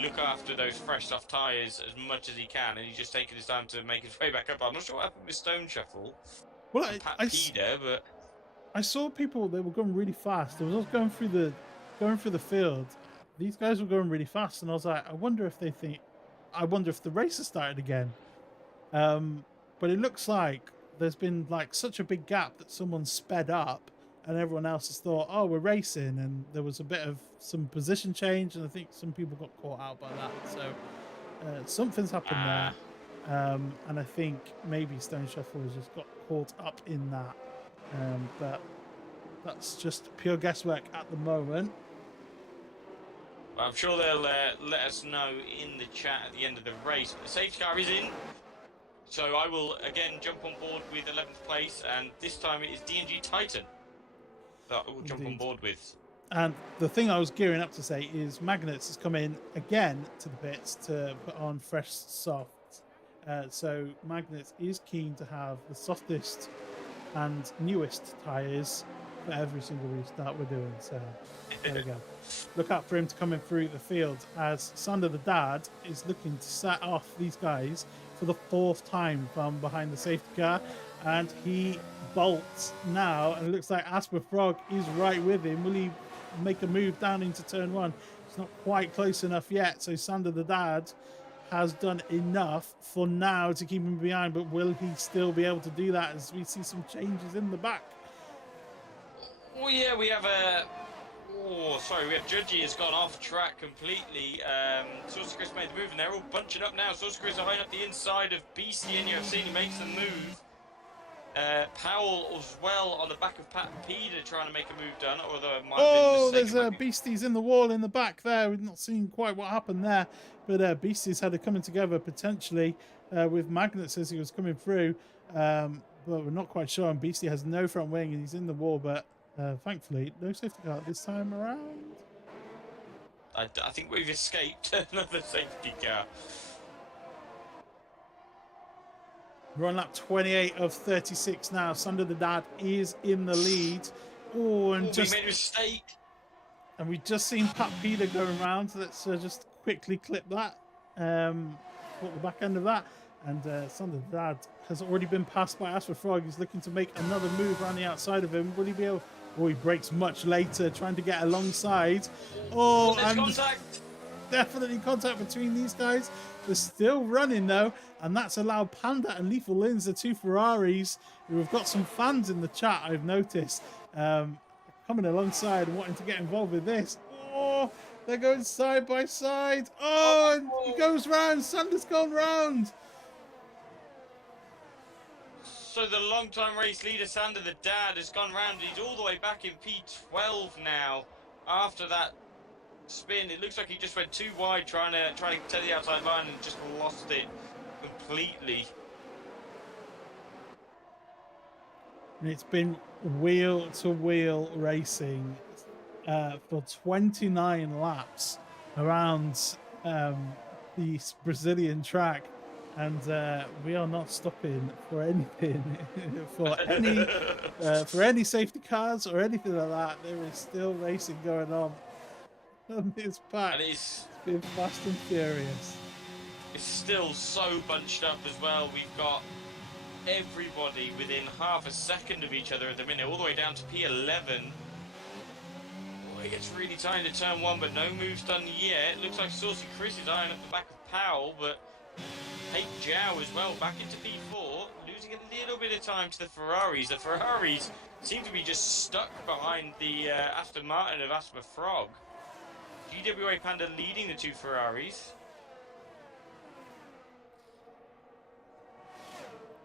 look after those fresh soft tyres as much as he can, and he's just taking his time to make his way back up. I'm not sure what happened with Stone Shuffle. Well, but I saw people, they were going really fast. They were just going through the field. These guys were going really fast, and I was like, I wonder if the race has started again. But it looks like there's been like such a big gap that someone sped up and everyone else has thought, oh, we're racing, and there was a bit of some position change, and I think some people got caught out by that. So something's happened there, and I think maybe Stone Shuffle has just got caught up in that, but that's just pure guesswork at the moment. I'm sure they'll let us know in the chat at the end of the race. But the safety car is in, so I will again jump on board with 11th place, and this time it is DNG Titan that I will jump on board with. And the thing I was gearing up to say is Magnets has come in again to the pits to put on fresh softs. So Magnets is keen to have the softest and newest tyres for every single restart we're doing. So there we go. Look out for him to come in through the field, as Sander the Dad is looking to set off these guys for the 4th time from behind the safety car, and he bolts now, and it looks like AsthmaFrog is right with him. Will he make a move down into turn 1? It's not quite close enough yet, so Sander the Dad has done enough for now to keep him behind, but will he still be able to do that as we see some changes in the back? Oh yeah, we have we have Judgy has gone off track completely. Saucy Chris made the move, and they're all bunching up now. Saucy Chris are up the inside of Beastie, and you have seen he makes the move. Powell as well on the back of Pat Peter trying to make a move done, although it might have been there's Beasties in the wall in the back there. We've not seen quite what happened there, but Beasties had it coming together potentially with Magnets as he was coming through, but we're not quite sure. And Beastie has no front wing and he's in the wall, but thankfully no safety car this time around. I think we've escaped another safety car. We're on lap 28 of 36 now. Sander the Dad is in the lead. Oh, and we made a mistake. And we've just seen Pat Peter going around. So let's just quickly clip that. Caught the back end of that. And Sander the Dad has already been passed by AsthmaFrog. He's looking to make another move around the outside of him. Will he be able? Oh, he brakes much later, trying to get alongside. Oh, and contact. Definitely contact between these guys. They're still running though, and that's allowed Panda and Lethal Lins, the 2 Ferraris, who have got some fans in the chat, I've noticed, coming alongside and wanting to get involved with this. Oh, they're going side by side. Oh, and he goes round. Sander's gone round. So the long-time race leader, Sander the Dad, has gone round. He's all the way back in P12 now. After that spin, it looks like he just went too wide trying to take the outside line and just lost it completely. And it's been wheel-to-wheel racing for 29 laps around the Brazilian track, and we are not stopping for anything, for any safety cars or anything like that. There is still racing going on this pack. And it's been fast and furious. It's still so bunched up as well. We've got everybody within half a second of each other at the minute, all the way down to P11. Oh, it gets really tight into turn 1, but no moves done yet. It looks like Saucy Chris is eyeing up the back of Powell, but Hank Zhao as well back into P4, losing a little bit of time to the Ferraris. The Ferraris seem to be just stuck behind the Aston Martin of AsthmaFrog. GWA Panda leading the 2 Ferraris.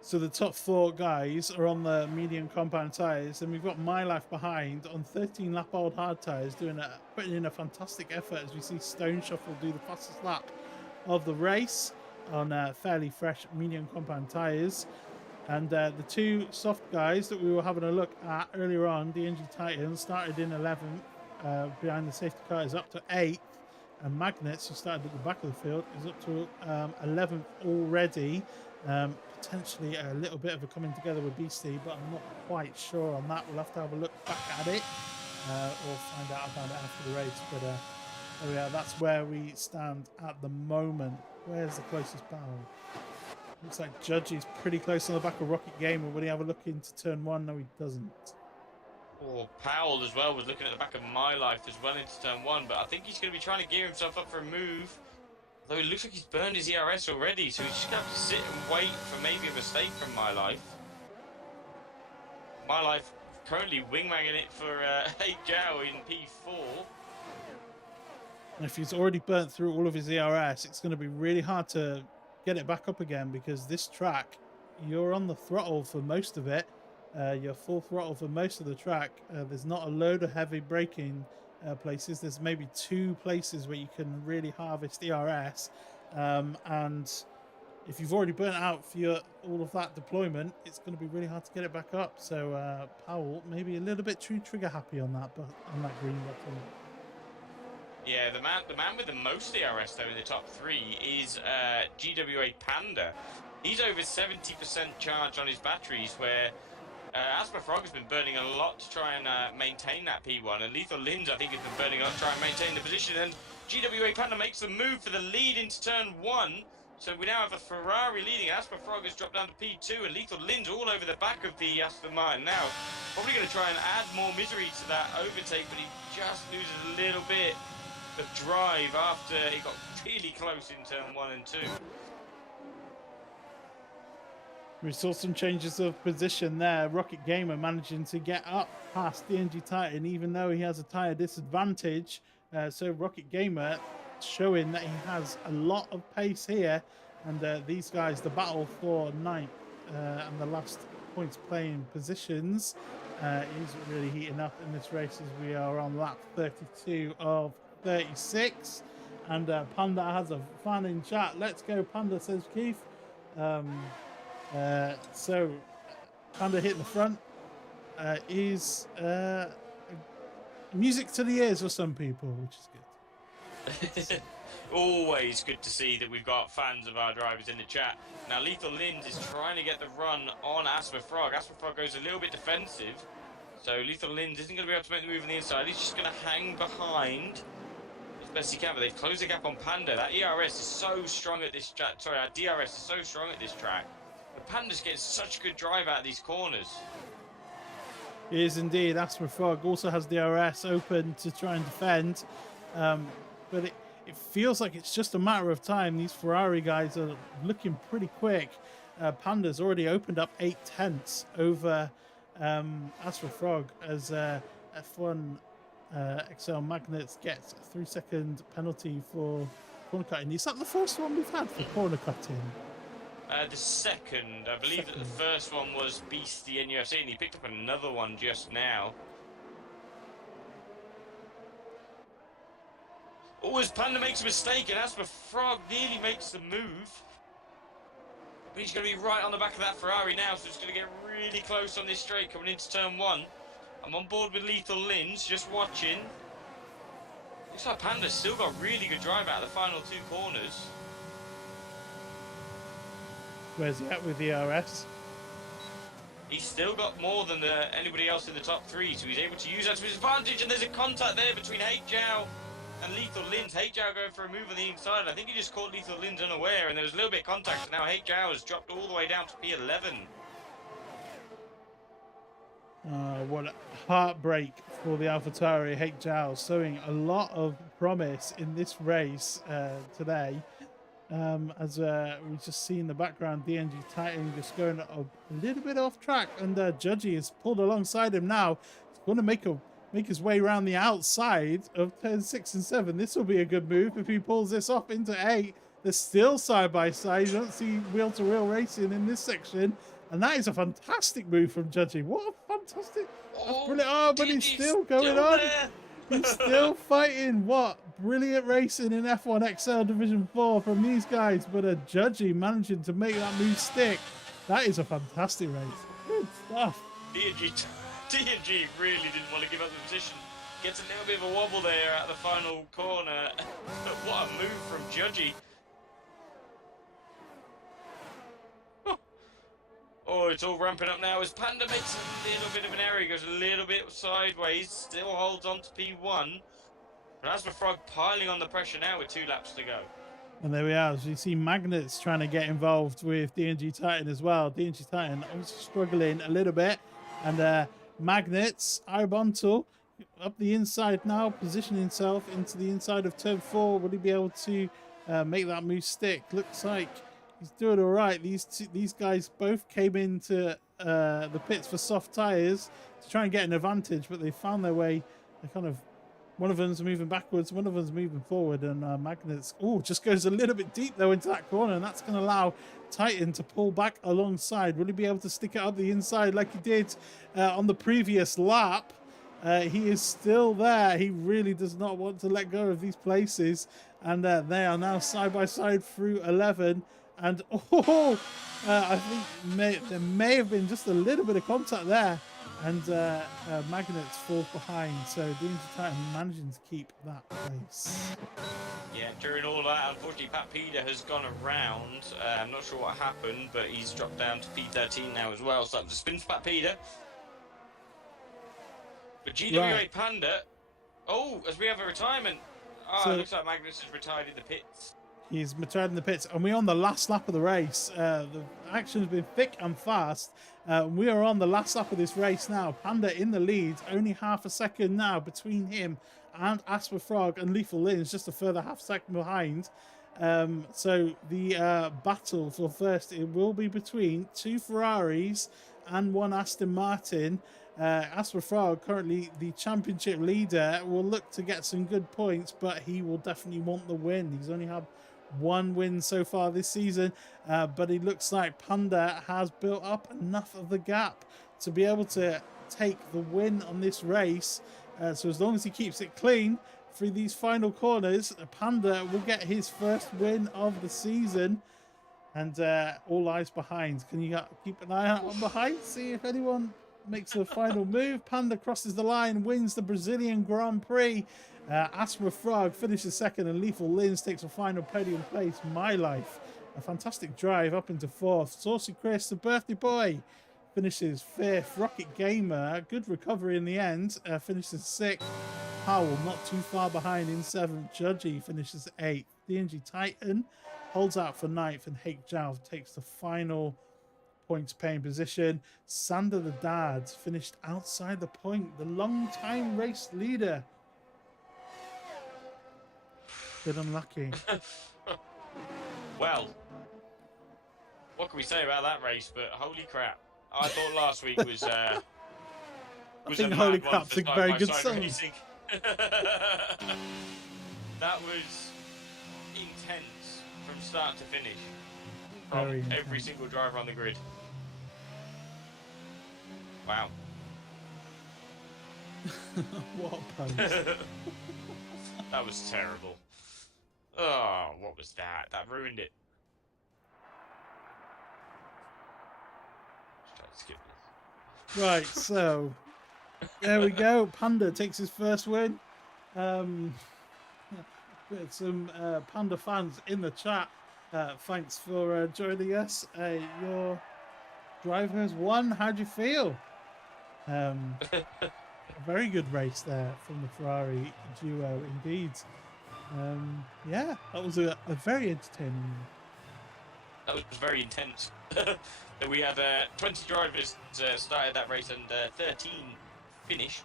So the top 4 guys are on the medium compound tyres, and we've got My Life behind on 13 lap old hard tyres, putting in a fantastic effort as we see Stone Shuffle do the fastest lap of the race on fairly fresh medium compound tyres. And the 2 soft guys that we were having a look at earlier on, DNG Titan, started in 11th behind the safety car, is up to 8th, and Magnets, who started at the back of the field, is up to 11th already. Potentially a little bit of a coming together with Beastie, but I'm not quite sure on that. We'll have to have a look back at it or find out about it after the race. But there we are. That's where we stand at the moment. Where's the closest barrel? Looks like Judgy's pretty close on the back of Rocket Gamer. Will he have a look into turn 1? No, he doesn't. Or Powell as well was looking at the back of My Life as well into turn 1, but I think he's going to be trying to gear himself up for a move. Although it looks like he's burned his ERS already, so he's just going to have to sit and wait for maybe a mistake from My Life. My Life currently wingmanging it for 8 Jow in P4. And if he's already burnt through all of his ERS, it's going to be really hard to get it back up again, because this track, you're on the throttle for most of it. You're full throttle for most of the track. There's not a load of heavy braking places. There's maybe 2 places where you can really harvest ERS, and if you've already burnt out for all of that deployment, it's going to be really hard to get it back up. So Powell maybe a little bit too trigger happy on that, but on that green button. Yeah, the man with the most ERS though in the top 3 is GWA Panda. He's over 70% charged on his batteries, where AsthmaFrog has been burning a lot to try and maintain that P1, and Lethal Linz, I think, has been burning a lot to try and maintain the position, and GWA Panda makes the move for the lead into turn 1, so we now have a Ferrari leading. AsthmaFrog has dropped down to P2, and Lethal Linz all over the back of the Aston Martin now. Probably going to try and add more misery to that overtake, but he just loses a little bit of drive after he got really close in turn 1 and 2. We saw some changes of position there. Rocket Gamer managing to get up past DNG Titan, even though he has a tyre disadvantage. So Rocket Gamer showing that he has a lot of pace here. And these guys, the battle for 9th and the last points playing positions is really heating up in this race as we are on lap 32 of 36. And Panda has a fan in chat. Let's go, Panda, says Keith. So Panda hitting the front is music to the ears for some people, which is good. Always good to see that we've got fans of our drivers in the chat. Now Lethal Linz is trying to get the run on AsthmaFrog. AsthmaFrog goes a little bit defensive, so Lethal Linz isn't going to be able to make the move on the inside. He's just going to hang behind as best he can, but they've closed the gap on Panda. That ERS is so strong at this track. Sorry, our DRS is so strong at this track. The Panda's getting such good drive out of these corners. It is indeed. AsthmaFrog also has DRS open to try and defend, but it feels like it's just a matter of time. These Ferrari guys are looking pretty quick. Panda's already opened up 8/10 over AsthmaFrog as F1XL Magnets gets a 3-second penalty for corner cutting. Is that the first one we've had for corner cutting? The second, I believe that the first one was Beastie in UFC, and he picked up another one just now. Oh, as Panda makes a mistake, and AsthmaFrog nearly makes the move. But he's going to be right on the back of that Ferrari now, so it's going to get really close on this straight coming into turn 1. I'm on board with Lethal Linz, just watching. Looks like Panda's still got really good drive out of the final 2 corners. Where's he at with the RS? He's still got more than anybody else in the top 3, so he's able to use that to his advantage, and there's a contact there between H-Jow and Lethal Linz. H-Jow going for a move on the inside. I think he just caught Lethal Linz unaware, and there was a little bit of contact, and now H-Jow has dropped all the way down to P11. What a heartbreak for the AlphaTauri. H-Jow showing a lot of promise in this race today. As we just see in the background, DNG Titan just going a little bit off track, and Judgy is pulled alongside him now. He's going to make his way around the outside of turn 6 and 7. This will be a good move if he pulls this off into 8. They're still side by side. You don't see wheel to wheel racing in this section. And that is a fantastic move from Judgy. What a fantastic... That's brilliant. Oh, but he's Gigi's still going on. there. He's still fighting. What brilliant racing in F1XL Division 4 from these guys. But a Judgy managing to make that move stick. That is a fantastic race. Good stuff. DNG really didn't want to give up the position. Gets a little bit of a wobble there at the final corner. But what a move from Judgy. Oh, it's all ramping up now as Panda makes a little bit of an error. He goes a little bit sideways, still holds on to P1. But AsthmaFrog piling on the pressure now with 2 laps to go. And there we are. As you see, Magnets trying to get involved with DNG Titan as well. DNG Titan obviously struggling a little bit. And Magnets, Arabontal, up the inside now, positioning himself into the inside of turn 4. Will he be able to make that move stick? Looks like he's doing all right. These guys both came into the pits for soft tyres to try and get an advantage, but they found their way. They kind of, one of them's moving backwards, one of them's moving forward, and Magnets, just goes a little bit deep though into that corner, and that's going to allow Titan to pull back alongside. Will he be able to stick it up the inside like he did on the previous lap? He is still there. He really does not want to let go of these places, and they are now side by side through 11. And I think there may have been just a little bit of contact there, and Magnets falls behind. So DNG Titan managing to keep that place. Yeah, during all that, unfortunately, Pat Peder has gone around. I'm not sure what happened, but he's dropped down to P13 now as well. So that was a spin for Pat Peder. But GWA Panda, as we have a retirement. So, it looks like Magnus has retired in the pits. He's retired in the pits, and we're on the last lap of the race. The action's been thick and fast. We are on the last lap of this race now. Panda in the lead, only half a second now between him and AsthmaFrog, and Lethal Lyn's just a further half second behind. So the battle for first, it will be between 2 Ferraris and 1 Aston Martin. AsthmaFrog, currently the championship leader, will look to get some good points, but he will definitely want the win. He's only had 1 win so far this season, but it looks like Panda has built up enough of the gap to be able to take the win on this race. So as long as he keeps it clean through these final corners, Panda will get his first win of the season. And all eyes behind. Can you keep an eye out on behind? See if anyone makes a final move. Panda crosses the line, wins the Brazilian Grand Prix. AsthmaFrog finishes second, and Lethal Lyn's takes a final podium place. My Life, a fantastic drive up into 4th. Saucy Chris, the birthday boy, finishes 5th. Rocket Gamer, good recovery in the end, finishes 6th. Powell, not too far behind in 7th. Judgy finishes 8th. DNG Titan holds out for 9th, and Hake Jow takes the final points paying position. Sander the Dad finished outside the point, the long time race leader. Bit unlucky. Well, what can we say about that race? But holy crap! I thought last week was I think holy crap's a very good song. That was intense from start to finish. Very From every intense. single driver on the grid. Wow. What a pose. That was terrible. Oh, what was that? That ruined it. Just try to skip this. Right, so there we go. Panda takes his first win. With some Panda fans in the chat. Thanks for joining us. Your driver has won. How do you feel? A very good race there from the Ferrari duo, indeed. Yeah, that was a very entertaining. That was very intense. We had 20 drivers started that race and 13 finished.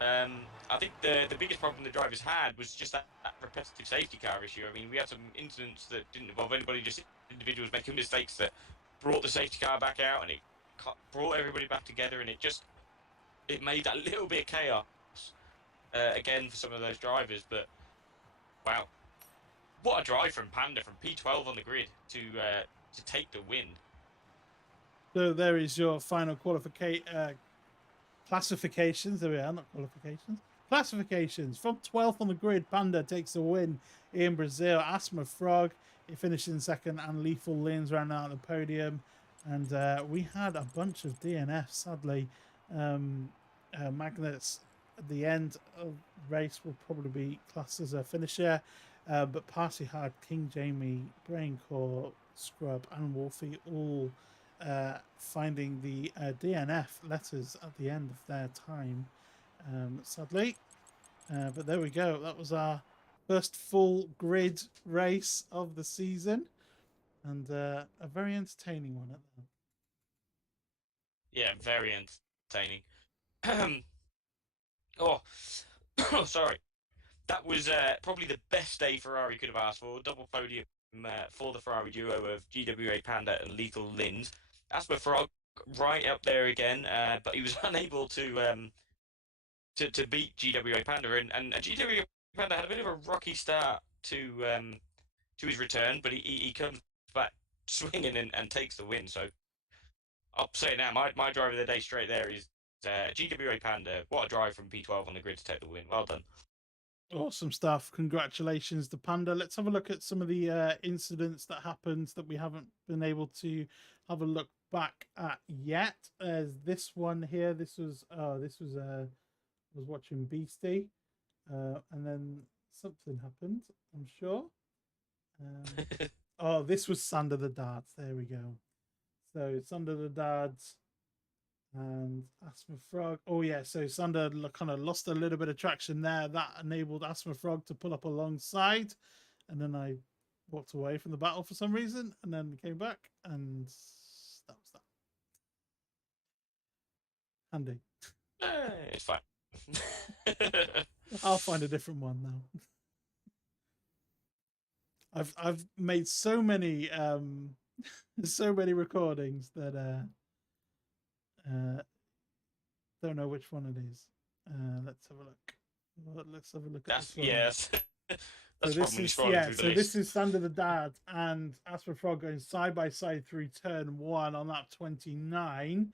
I think the biggest problem the drivers had was just that repetitive safety car issue. I mean, we had some incidents that didn't involve anybody, just individuals making mistakes that brought the safety car back out, and it brought everybody back together, and it made that little bit of chaos again for some of those drivers. But wow, what a drive from Panda from P12 on the grid to take the win. So there is your final classifications. There we are, not qualifications. Classifications. From 12th on the grid, Panda takes the win in Brazil. AsthmaFrog, it finished in second, and Lethal Lins ran out the podium. And we had a bunch of DNFs, sadly. Magnets at the end of the race will probably be classed as a finisher. But Party had King Jamie, Braincore, Scrub, and Wolfie all finding the DNF letters at the end of their time, sadly. But there we go. That was our first full grid race of the season, and a very entertaining one at that. Yeah, very entertaining. Oh, sorry. That was probably the best day Ferrari could have asked for. Double podium for the Ferrari duo of GWA Panda and Lethal Lins. AsthmaFrog right up there again, but he was unable to beat GWA Panda, and GWA Panda had a bit of a rocky start to his return, but he comes back swinging and takes the win. So I'll say it now, my driver of the day straight there is GWA Panda. What a drive from P12 on the grid to take the win. Well done. Awesome stuff. Congratulations to Panda. Let's have a look at some of the incidents that happened that we haven't been able to have a look back at yet. This one here, this was I was watching Beastie, and then something happened, I'm sure. Oh, this was Sander the Darts. There we go. So Sander the Darts and AsthmaFrog. Oh yeah, so Sander kind of lost a little bit of traction there. That enabled AsthmaFrog to pull up alongside, and then I walked away from the battle for some reason, and then came back, and that was that. Handy. It's fine. I'll find a different one now. I've made so many recordings that don't know which one it is. Let's have a look. Let's have a look at this one. Yes. So this is this is Sander the Dad and AsthmaFrog going side by side through turn 1 on lap 29,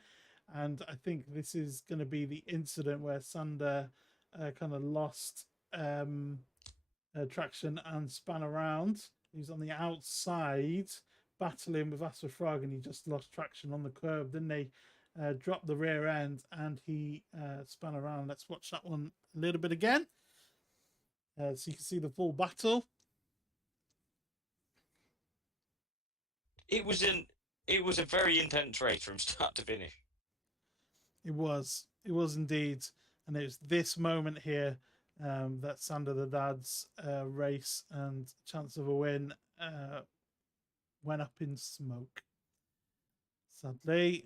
and I think this is going to be the incident where Sander kind of lost traction and span around. He's on the outside battling with AsthmaFrog, and he just lost traction on the curb. Then they dropped the rear end and he span around. Let's watch that one a little bit again, so you can see the full battle. It was a very intense race from start to finish. It was indeed, and it was this moment here that Sander the Dad's race and chance of a win went up in smoke, sadly.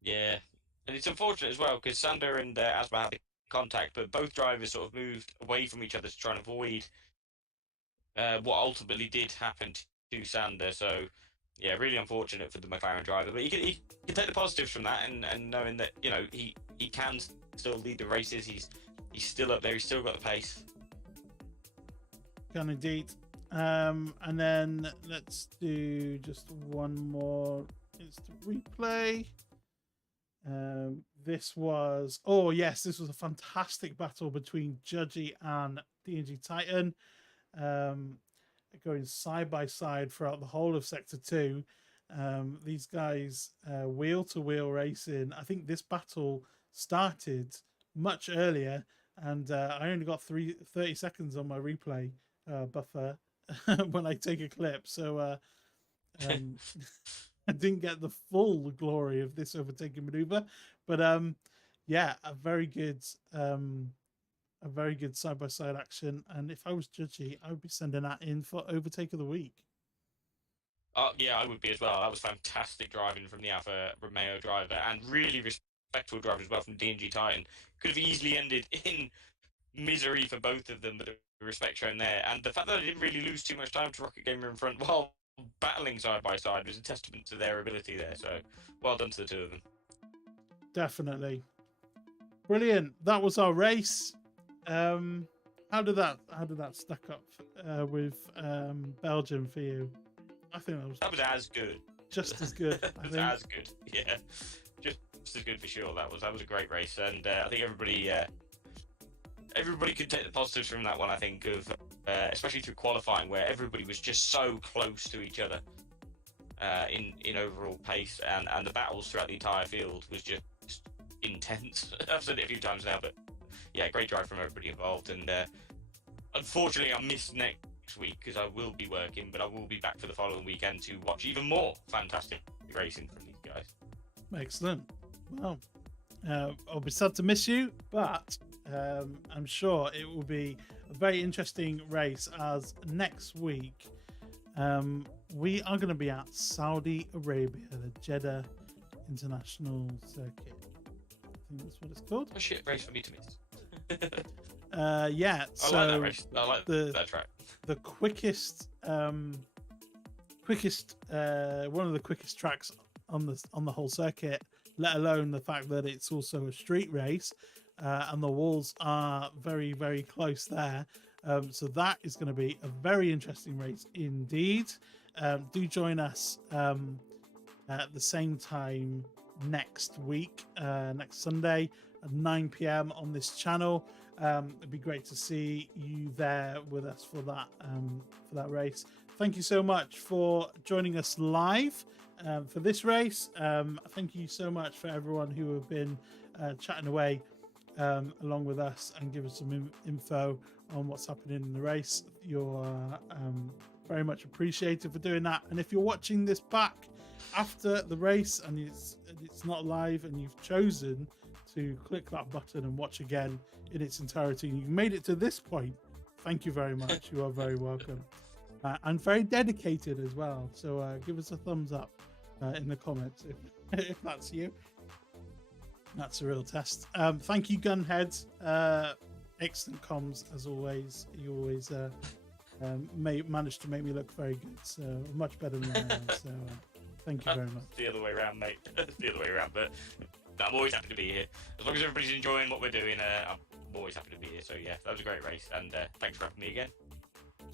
Yeah, and it's unfortunate as well because Sander and Asthma had contact, but both drivers sort of moved away from each other to try and avoid what ultimately did happen to Sander. So yeah, really unfortunate for the McLaren driver, but he can take the positives from that, and knowing that, you know, he can still lead the races. He's still up there. He's still got the pace. Can indeed. And then let's do just one more instant replay. This was this was a fantastic battle between Judgy and DNG Titan, going side by side throughout the whole of Sector 2. These guys wheel to wheel racing. I think this battle started much earlier, and I only got 30 seconds on my replay buffer when I take a clip, so I didn't get the full glory of this overtaking maneuver, but yeah, a very good side by side action. And if I was Judgy, I would be sending that in for overtake of the week. Yeah, I would be as well. That was fantastic driving from the Alfa Romeo driver, and really respectful driving as well from DNG Titan. Could have easily ended in misery for both of them, but the respect shown there, and the fact that I didn't really lose too much time to Rocket Gamer in front while battling side by side was a testament to their ability there. So well done to the two of them. Definitely brilliant. That was our race. How did that stack up with Belgium for you? I think that was as good. just as good. I Just think. as good, yeah. Just as good for sure. That was a great race, and I think everybody could take the positives from that one. I think of especially through qualifying, where everybody was just so close to each other in overall pace, and the battles throughout the entire field was just intense. I've said it a few times now, but yeah, great drive from everybody involved. And unfortunately, I missed next week because I will be working, but I will be back for the following weekend to watch even more fantastic racing from these guys. Excellent. Well, I'll be sad to miss you, but I'm sure it will be a very interesting race, as next week we are going to be at Saudi Arabia, the Jeddah International Circuit. I think that's what it's called. A shit race for me to miss. Yeah, I like that race. I like that track. The quickest, one of the quickest tracks on the whole circuit, let alone the fact that it's also a street race, and the walls are very, very close there. So that is going to be a very interesting race indeed. Do join us at the same time next week, next Sunday at 9 p.m. on this channel. It'd be great to see you there with us for that race. Thank you so much for joining us live for this race. Thank you so much for everyone who have been chatting away along with us and give us some info on what's happening in the race. You're very much appreciated for doing that. And if you're watching this back after the race and it's not live and you've chosen to click that button and watch again in its entirety, and you've made it to this point, thank you very much. You are very welcome, and very dedicated as well. So give us a thumbs up in the comments if that's you. That's a real test. Thank you, Gunhead. Excellent comms as always. You always managed to make me look very good, so much better than I am. So thank you very much. The other way around, mate. The other way around, but I'm always happy to be here. As long as everybody's enjoying what we're doing, I'm always happy to be here. So yeah, that was a great race, and thanks for having me again.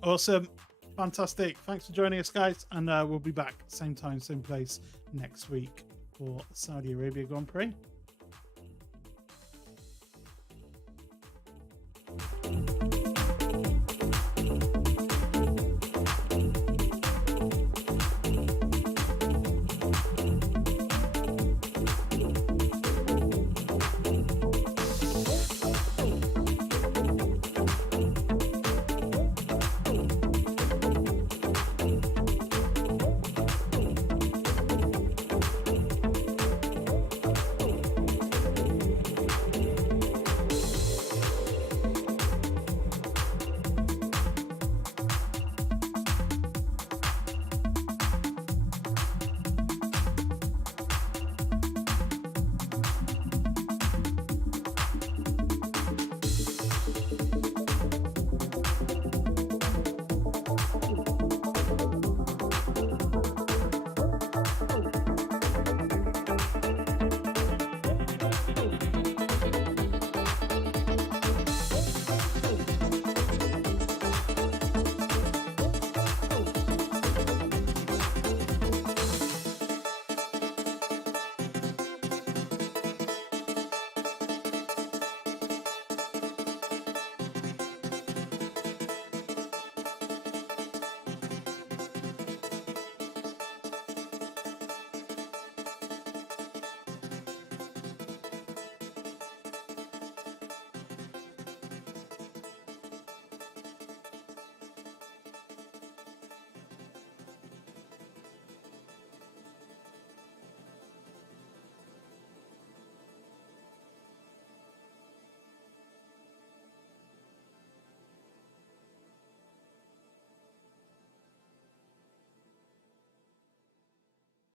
Awesome. Fantastic. Thanks for joining us, guys, and we'll be back same time, same place next week for Saudi Arabia Grand Prix.